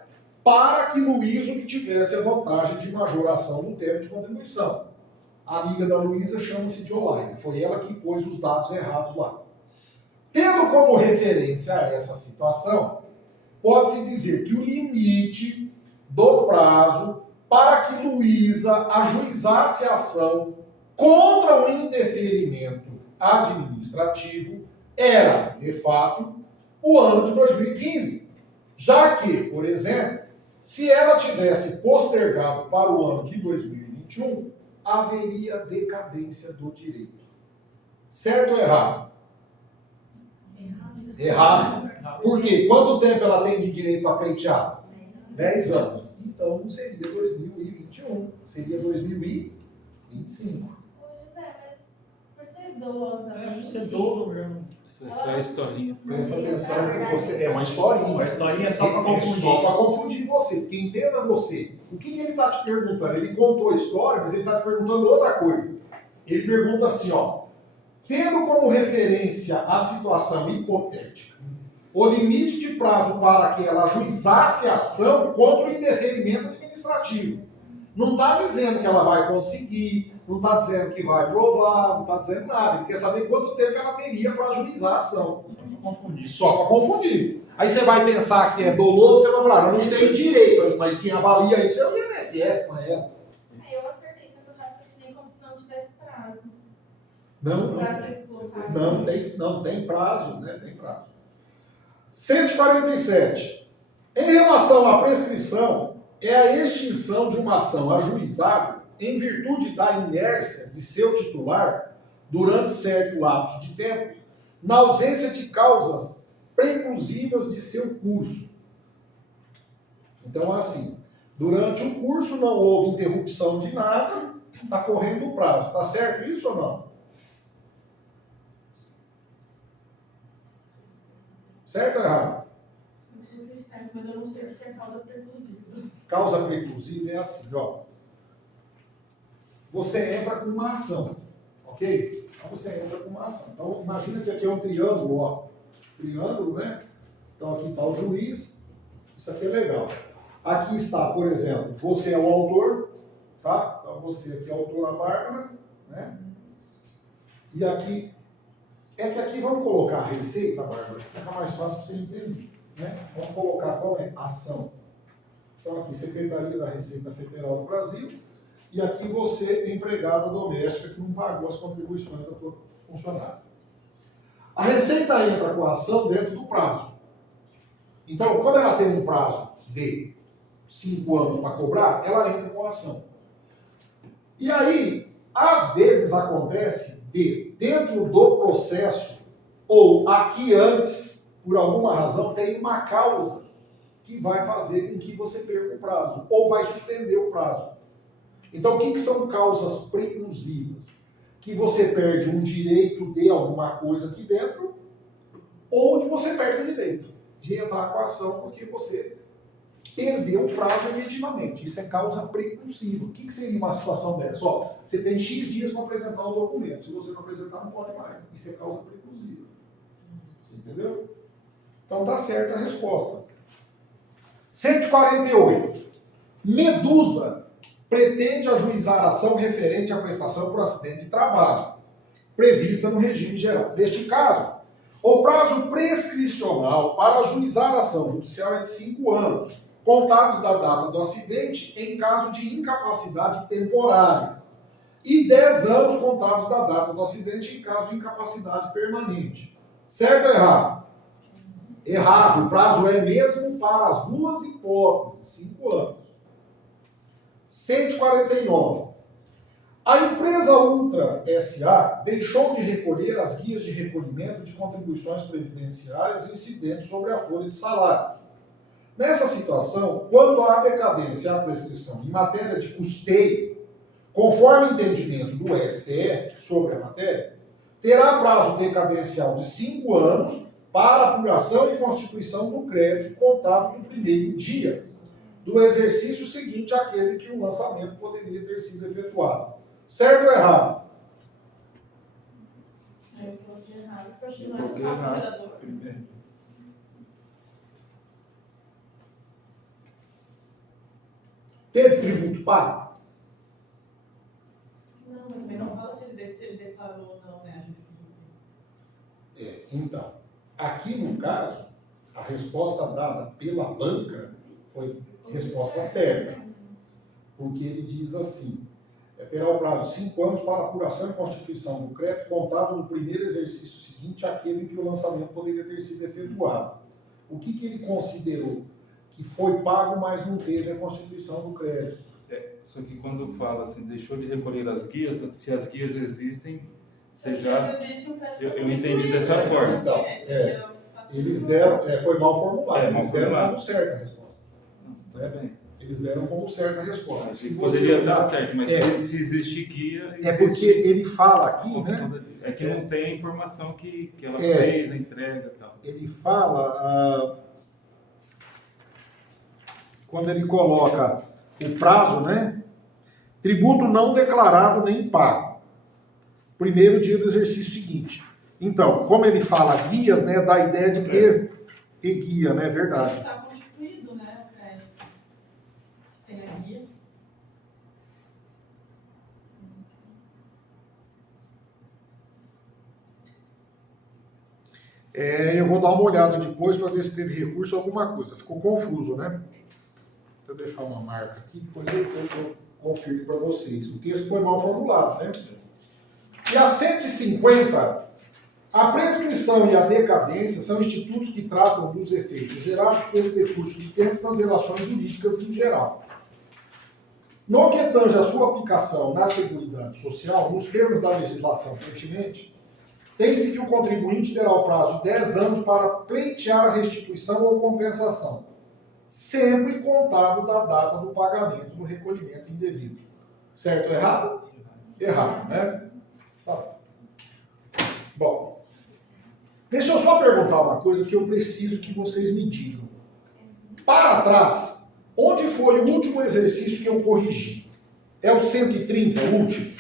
para que Luísa obtivesse a vantagem de majoração no tempo de contribuição. A amiga da Luísa chama-se Jolaine, foi ela que pôs os dados errados lá. Tendo como referência essa situação, pode-se dizer que o limite do prazo para que Luísa ajuizasse a ação contra o indeferimento administrativo era, de fato, o ano de 2015. Já que, por exemplo, se ela tivesse postergado para o ano de 2021, haveria decadência do direito. Certo ou errado? Errado. Por quê? Quanto tempo ela tem de direito para pleitear? 10 anos. Então não seria 2021, seria 2025. Ô, José, mas por ser dolosamente... Você dolo mesmo. Isso é só a historinha. Presta atenção que você é uma historinha. Uma historinha só para É confundir. só para confundir você. Porque entenda você. O que ele está te perguntando? Ele contou a história, mas ele está te perguntando outra coisa. Ele pergunta assim, ó. Tendo como referência a situação hipotética, o limite de prazo para que ela ajuizasse a ação contra o indeferimento administrativo. Não está dizendo que ela vai conseguir, não está dizendo que vai provar, não está dizendo nada. Ele quer saber quanto tempo ela teria para ajuizar a ação. Só para confundir. Aí você vai pensar que é doloso, você vai falar, eu não tenho direito, mas quem avalia isso é o INSS, não é ela. Aí eu acertei, só que eu raciocinei como se não tivesse prazo. Não, O prazo que eles colocaram. não tem prazo, né? Tem prazo. 147. Em relação à prescrição, é a extinção de uma ação ajuizável em virtude da inércia de seu titular durante certo lapso de tempo, na ausência de causas preclusivas de seu curso. Então, assim, durante o curso não houve interrupção de nada, está correndo o prazo. Está certo isso ou não? Certo ou errado? Certo, mas eu não sei o que é causa preclusiva. Causa preclusiva é assim, ó. Você entra com uma ação, ok? Então você entra com uma ação. Então imagina que aqui é um triângulo, ó. Triângulo, né? Então aqui está o juiz. Isso aqui é legal. Aqui está, por exemplo, você é o autor, tá? Então você aqui é o autor, a Bárbara, né? E aqui, é que aqui vamos colocar a receita, Bárbara, fica mais fácil para você entender, né? Vamos colocar qual é a ação. Então aqui, Secretaria da Receita Federal do Brasil, e aqui você, empregada doméstica, que não pagou as contribuições da tua funcionária. A Receita entra com a ação dentro do prazo. Então, como ela tem um prazo de 5 anos para cobrar, ela entra com a ação. E aí, às vezes acontece de, dentro do processo, ou aqui antes, por alguma razão, tem uma causa que vai fazer com que você perca o prazo, ou vai suspender o prazo. Então, o que são causas preclusivas? Que você perde um direito de alguma coisa aqui dentro, ou que você perde o direito de entrar com a ação porque você perdeu o prazo efetivamente. Isso é causa preclusiva. O que seria uma situação dessa? Ó, você tem X dias para apresentar o documento. Se você não apresentar, não pode mais. Isso é causa preclusiva. Você entendeu? Então tá certa a resposta. 148. Medusa pretende ajuizar a ação referente à prestação por acidente de trabalho, prevista no regime geral. Neste caso, o prazo prescricional para ajuizar a ação judicial é de 5 anos, contados da data do acidente em caso de incapacidade temporária, e 10 anos contados da data do acidente em caso de incapacidade permanente. Certo ou errado? Errado. O prazo é mesmo para as duas hipóteses, 5 anos. 149. A empresa Ultra SA deixou de recolher as guias de recolhimento de contribuições previdenciárias incidentes sobre a folha de salários. Nessa situação, quando há decadência à prescrição em matéria de custeio, conforme entendimento do STF sobre a matéria, terá prazo decadencial de 5 anos para apuração e constituição do crédito contado no primeiro dia do exercício seguinte àquele que o lançamento poderia ter sido efetuado. Certo ou errado? Eu coloquei errado, porque eu achei mais fácil o gerador. Teve tributo pago? Não, mas também não fala se ele declarou ou não, né, Então, aqui no caso, a resposta dada pela banca foi resposta certa. Porque ele diz assim, terá o prazo de 5 anos para apuração e constituição do crédito contado no primeiro exercício seguinte àquele em que o lançamento poderia ter sido efetuado. O que ele considerou? Que foi pago, mas não teve a constituição do crédito. Só que quando fala assim, deixou de recolher as guias, se as guias existem, você já... Eu entendi dessa forma. Então, eles deram, foi mal formulado, eles deram como certa a resposta. Tudo bem. Eles deram como certa a resposta. Acho que poderia dar certo, mas se existe guia... É porque ele fala aqui, né? É que não tem a informação que ela fez, a entrega e tal. Ele fala, quando ele coloca o prazo, né? Tributo não declarado nem pago. Primeiro dia do exercício seguinte. Então, como ele fala guias, né? Dá a ideia de ter guia, né? Verdade. Está constituído, né, o crédito. Se tem a guia. Eu vou dar uma olhada depois para ver se teve recurso ou alguma coisa. Ficou confuso, né? Deixa eu deixar uma marca aqui, depois eu confirmo para vocês. O texto foi mal formulado, né? E a 150, a prescrição e a decadência são institutos que tratam dos efeitos gerados pelo decurso de tempo nas relações jurídicas em geral. No que tange a sua aplicação na Seguridade Social, nos termos da legislação pertinente, tem-se que o contribuinte terá o prazo de 10 anos para pleitear a restituição ou compensação, sempre contado da data do pagamento do recolhimento indevido. Certo ou errado? Errado, né? Tá bom. Deixa eu só perguntar uma coisa que eu preciso que vocês me digam. Para trás, onde foi o último exercício que eu corrigi? É o 130, o último?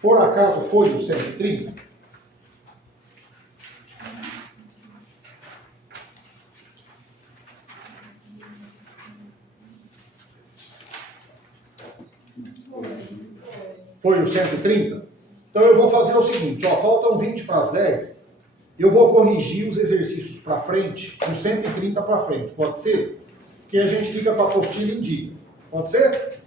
Por acaso foi o 130? Foi o 130? Então eu vou fazer o seguinte, ó, faltam 20 para as 10. Eu vou corrigir os exercícios para frente, do 130 para frente, pode ser? Que a gente fica com a apostila em dia. Pode ser?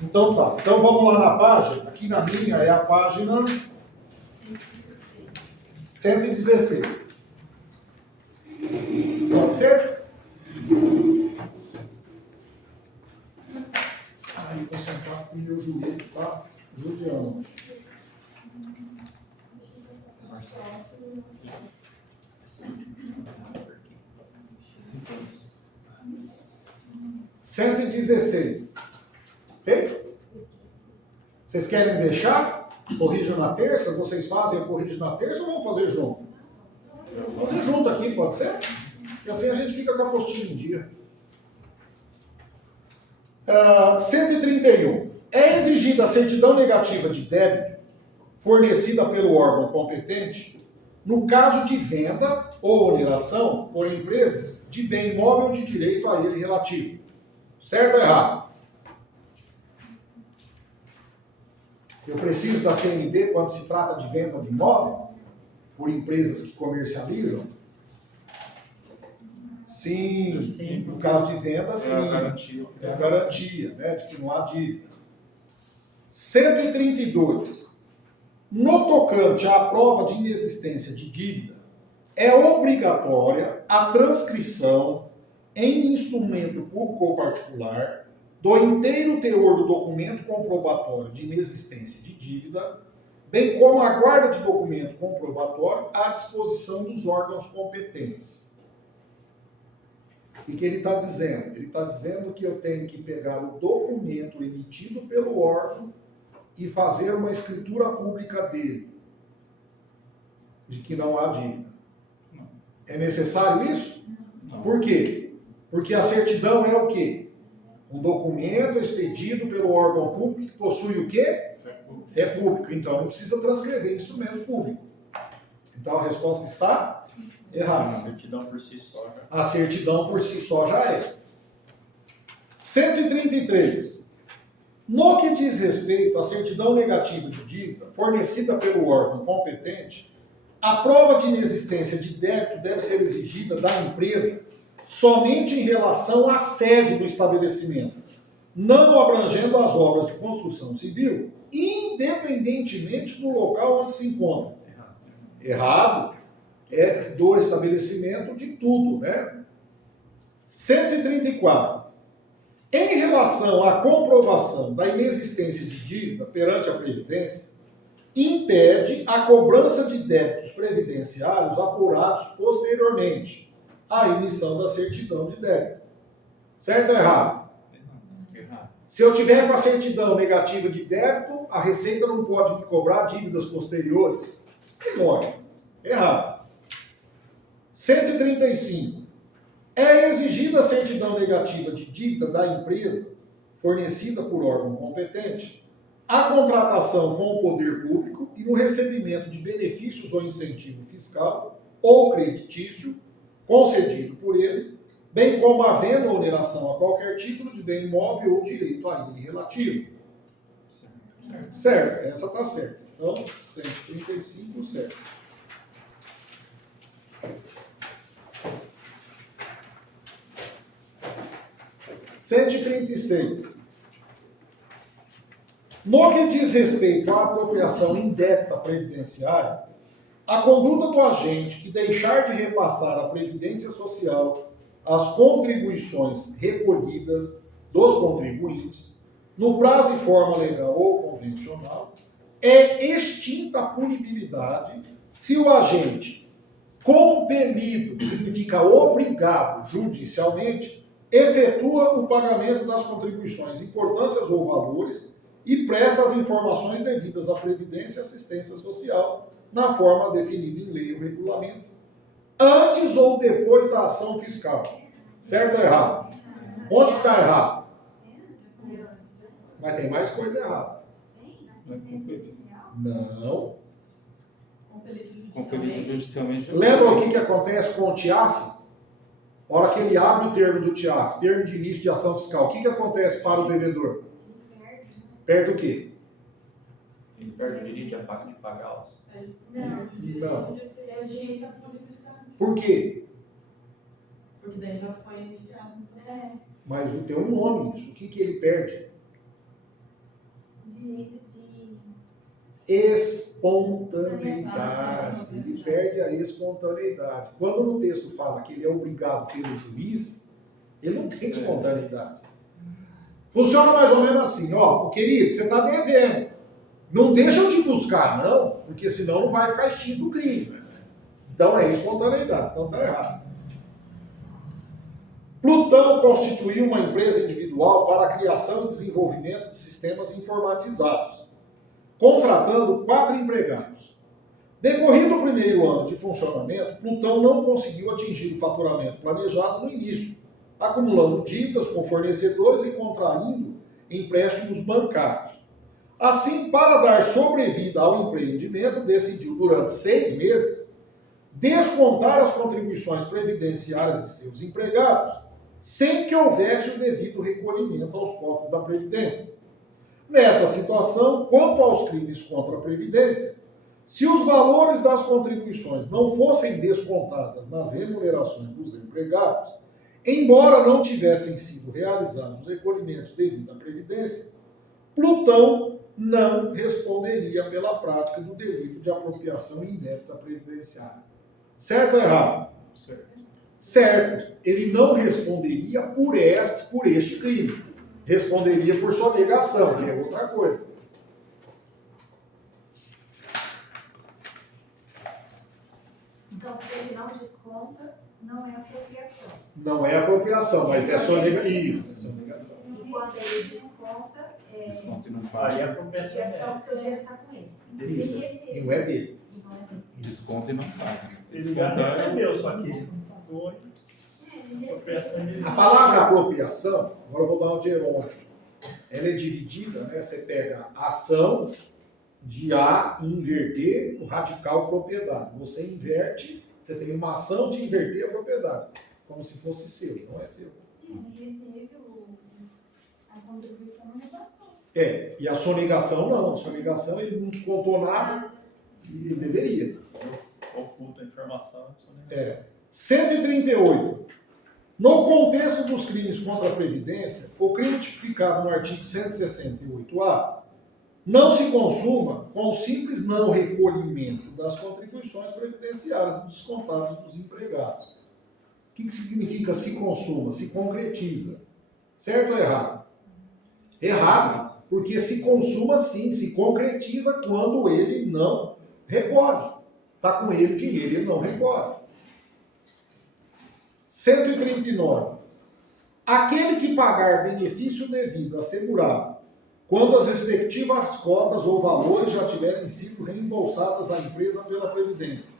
Então tá. Então vamos lá na página. Aqui na minha é a página 116. Pode ser? Ai, vou sentar com o meu joelho, tá? Judiando. Cento e 16. Fez? Vocês querem deixar? Corrijo na terça? Vocês fazem, eu corrijo na terça ou vamos fazer junto? Vamos fazer junto aqui, pode ser? E assim a gente fica com a apostila em dia. 131. É exigida a certidão negativa de débito fornecida pelo órgão competente no caso de venda ou oneração por empresas de bem imóvel de direito a ele relativo. Certo ou errado? Eu preciso da CND quando se trata de venda de imóvel por empresas que comercializam? Sim, Sim. No caso de venda, sim. É a garantia. É a garantia, né, de que não há dívida. 132. No tocante à prova de inexistência de dívida, é obrigatória a transcrição em instrumento público ou particular do inteiro teor do documento comprobatório de inexistência de dívida, bem como a guarda de documento comprobatório à disposição dos órgãos competentes. O que ele está dizendo? Ele está dizendo que eu tenho que pegar o documento emitido pelo órgão e fazer uma escritura pública dele, de que não há dívida. É necessário isso? Não. Por quê? Porque a certidão é o quê? Um documento expedido pelo órgão público que possui o quê? Fé pública. Então não precisa transcrever instrumento público. Então a resposta está errada. A certidão por si só. A certidão por si só já é. 133. No que diz respeito à certidão negativa de dívida fornecida pelo órgão competente, a prova de inexistência de débito deve ser exigida da empresa somente em relação à sede do estabelecimento, não abrangendo as obras de construção civil, independentemente do local onde se encontra. Errado é do estabelecimento de tudo, né? 134. Em relação à comprovação da inexistência de dívida perante a Previdência, impede a cobrança de débitos previdenciários apurados posteriormente à emissão da certidão de débito. Certo ou errado? Errado. Se eu tiver com a certidão negativa de débito, a Receita não pode me cobrar dívidas posteriores. É lógico. Errado. 135. É exigida a certidão negativa de dívida da empresa fornecida por órgão competente, a contratação com o poder público e no recebimento de benefícios ou incentivo fiscal ou creditício concedido por ele, bem como a venda ou oneração a qualquer título de bem imóvel ou direito a ele relativo. Certo, essa está certa. Então, 135, certo. Cento e 136. No que diz respeito à apropriação indébita previdenciária, a conduta do agente que deixar de repassar à Previdência Social as contribuições recolhidas dos contribuintes, no prazo e forma legal ou convencional, é extinta a punibilidade se o agente, compelido, que significa obrigado judicialmente, efetua o pagamento das contribuições, importâncias ou valores e presta as informações devidas à Previdência e Assistência Social na forma definida em lei ou regulamento, antes ou depois da ação fiscal. Certo ou errado? Onde que está errado? Mas tem mais coisa errada. Não. Compelido judicialmente. Lembra o que acontece com o TIAF? A hora que ele abre o termo do TIAF, termo de início de ação fiscal, o que acontece para o devedor? Perde o quê? Ele perde o direito de pagá-los. Não. É o direito à disponibilidade. Por quê? Porque daí já foi iniciado um processo. Mas tem um nome isso. O que ele perde? Direito de... Espontaneidade. Ele perde a espontaneidade. Quando no texto fala que ele é obrigado pelo juiz, ele não tem espontaneidade. Funciona mais ou menos assim, ó, querido, você está devendo. Não deixa eu te buscar, não, porque senão não vai ficar extinto o crime. Então é espontaneidade, então está errado. Plutão constituiu uma empresa individual para a criação e desenvolvimento de sistemas informatizados, contratando 4 empregados. Decorrido o primeiro ano de funcionamento, Plutão não conseguiu atingir o faturamento planejado no início, acumulando dívidas com fornecedores e contraindo empréstimos bancários. Assim, para dar sobrevida ao empreendimento, decidiu, durante 6 meses, descontar as contribuições previdenciárias de seus empregados, sem que houvesse o devido recolhimento aos cofres da Previdência. Nessa situação, quanto aos crimes contra a Previdência, se os valores das contribuições não fossem descontadas nas remunerações dos empregados, embora não tivessem sido realizados os recolhimentos devido à Previdência, Plutão não responderia pela prática do delito de apropriação indébita previdenciária. Certo ou errado? Certo. Certo. Ele não responderia por este crime. Responderia por sonegação, que é outra coisa. Então, se ele não desconta, não é apropriação. Não é apropriação, mas é sonegação. Isso, é sonegação. E quando ele desconta, é Desconto e não Aí paga. a apropriação apropriação é. porque o dinheiro está com ele. Isso. E não é dele. E não é dele. Desconto e não paga. Ele já Descontar- recebeu, só que foi É, apropriação dele. A palavra apropriação, agora eu vou dar um dinheiro aqui. Ela é dividida, né? Você pega ação de A e inverter o radical propriedade. Você inverte, você tem uma ação de inverter a propriedade, como se fosse seu, não é seu. ele teve a contribuição no negócio. É, e a sonegação não. A sonegação ele não descontou nada e ele deveria. Oculta a informação. Né? É. 138. No contexto dos crimes contra a Previdência, o crime tipificado no artigo 168-A não se consuma com o simples não recolhimento das contribuições previdenciárias descontadas dos empregados. O que significa se consuma? Se concretiza. Certo ou errado? Errado, porque se consuma sim, se concretiza quando ele não recolhe. Está com ele o dinheiro, ele não recolhe. 139. Aquele que pagar benefício devido assegurado, quando as respectivas cotas ou valores já tiverem sido reembolsadas à empresa pela Previdência,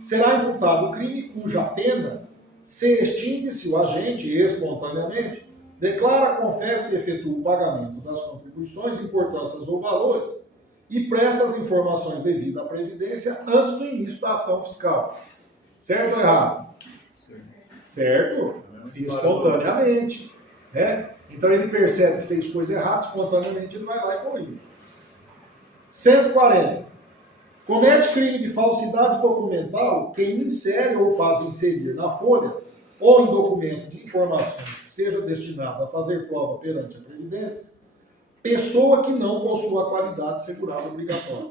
será imputado o crime cuja pena se extingue se o agente, espontaneamente, declara, confessa e efetua o pagamento das contribuições, importâncias ou valores e presta as informações devidas à Previdência antes do início da ação fiscal. Certo ou errado? Certo? Espontaneamente. Né? Então ele percebe que fez coisa errada, espontaneamente ele vai lá e corrige. 140. Comete crime de falsidade documental quem insere ou faz inserir na folha ou em documento de informações que seja destinado a fazer prova perante a Previdência, pessoa que não possua qualidade segurada obrigatória.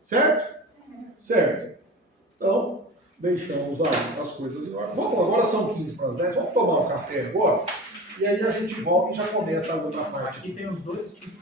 Certo? Certo. Então, deixamos as coisas em ordem. Vamos, agora são 15 para as 10, vamos tomar um café agora? E aí a gente volta e já começa a outra parte. Aqui tem os dois tipos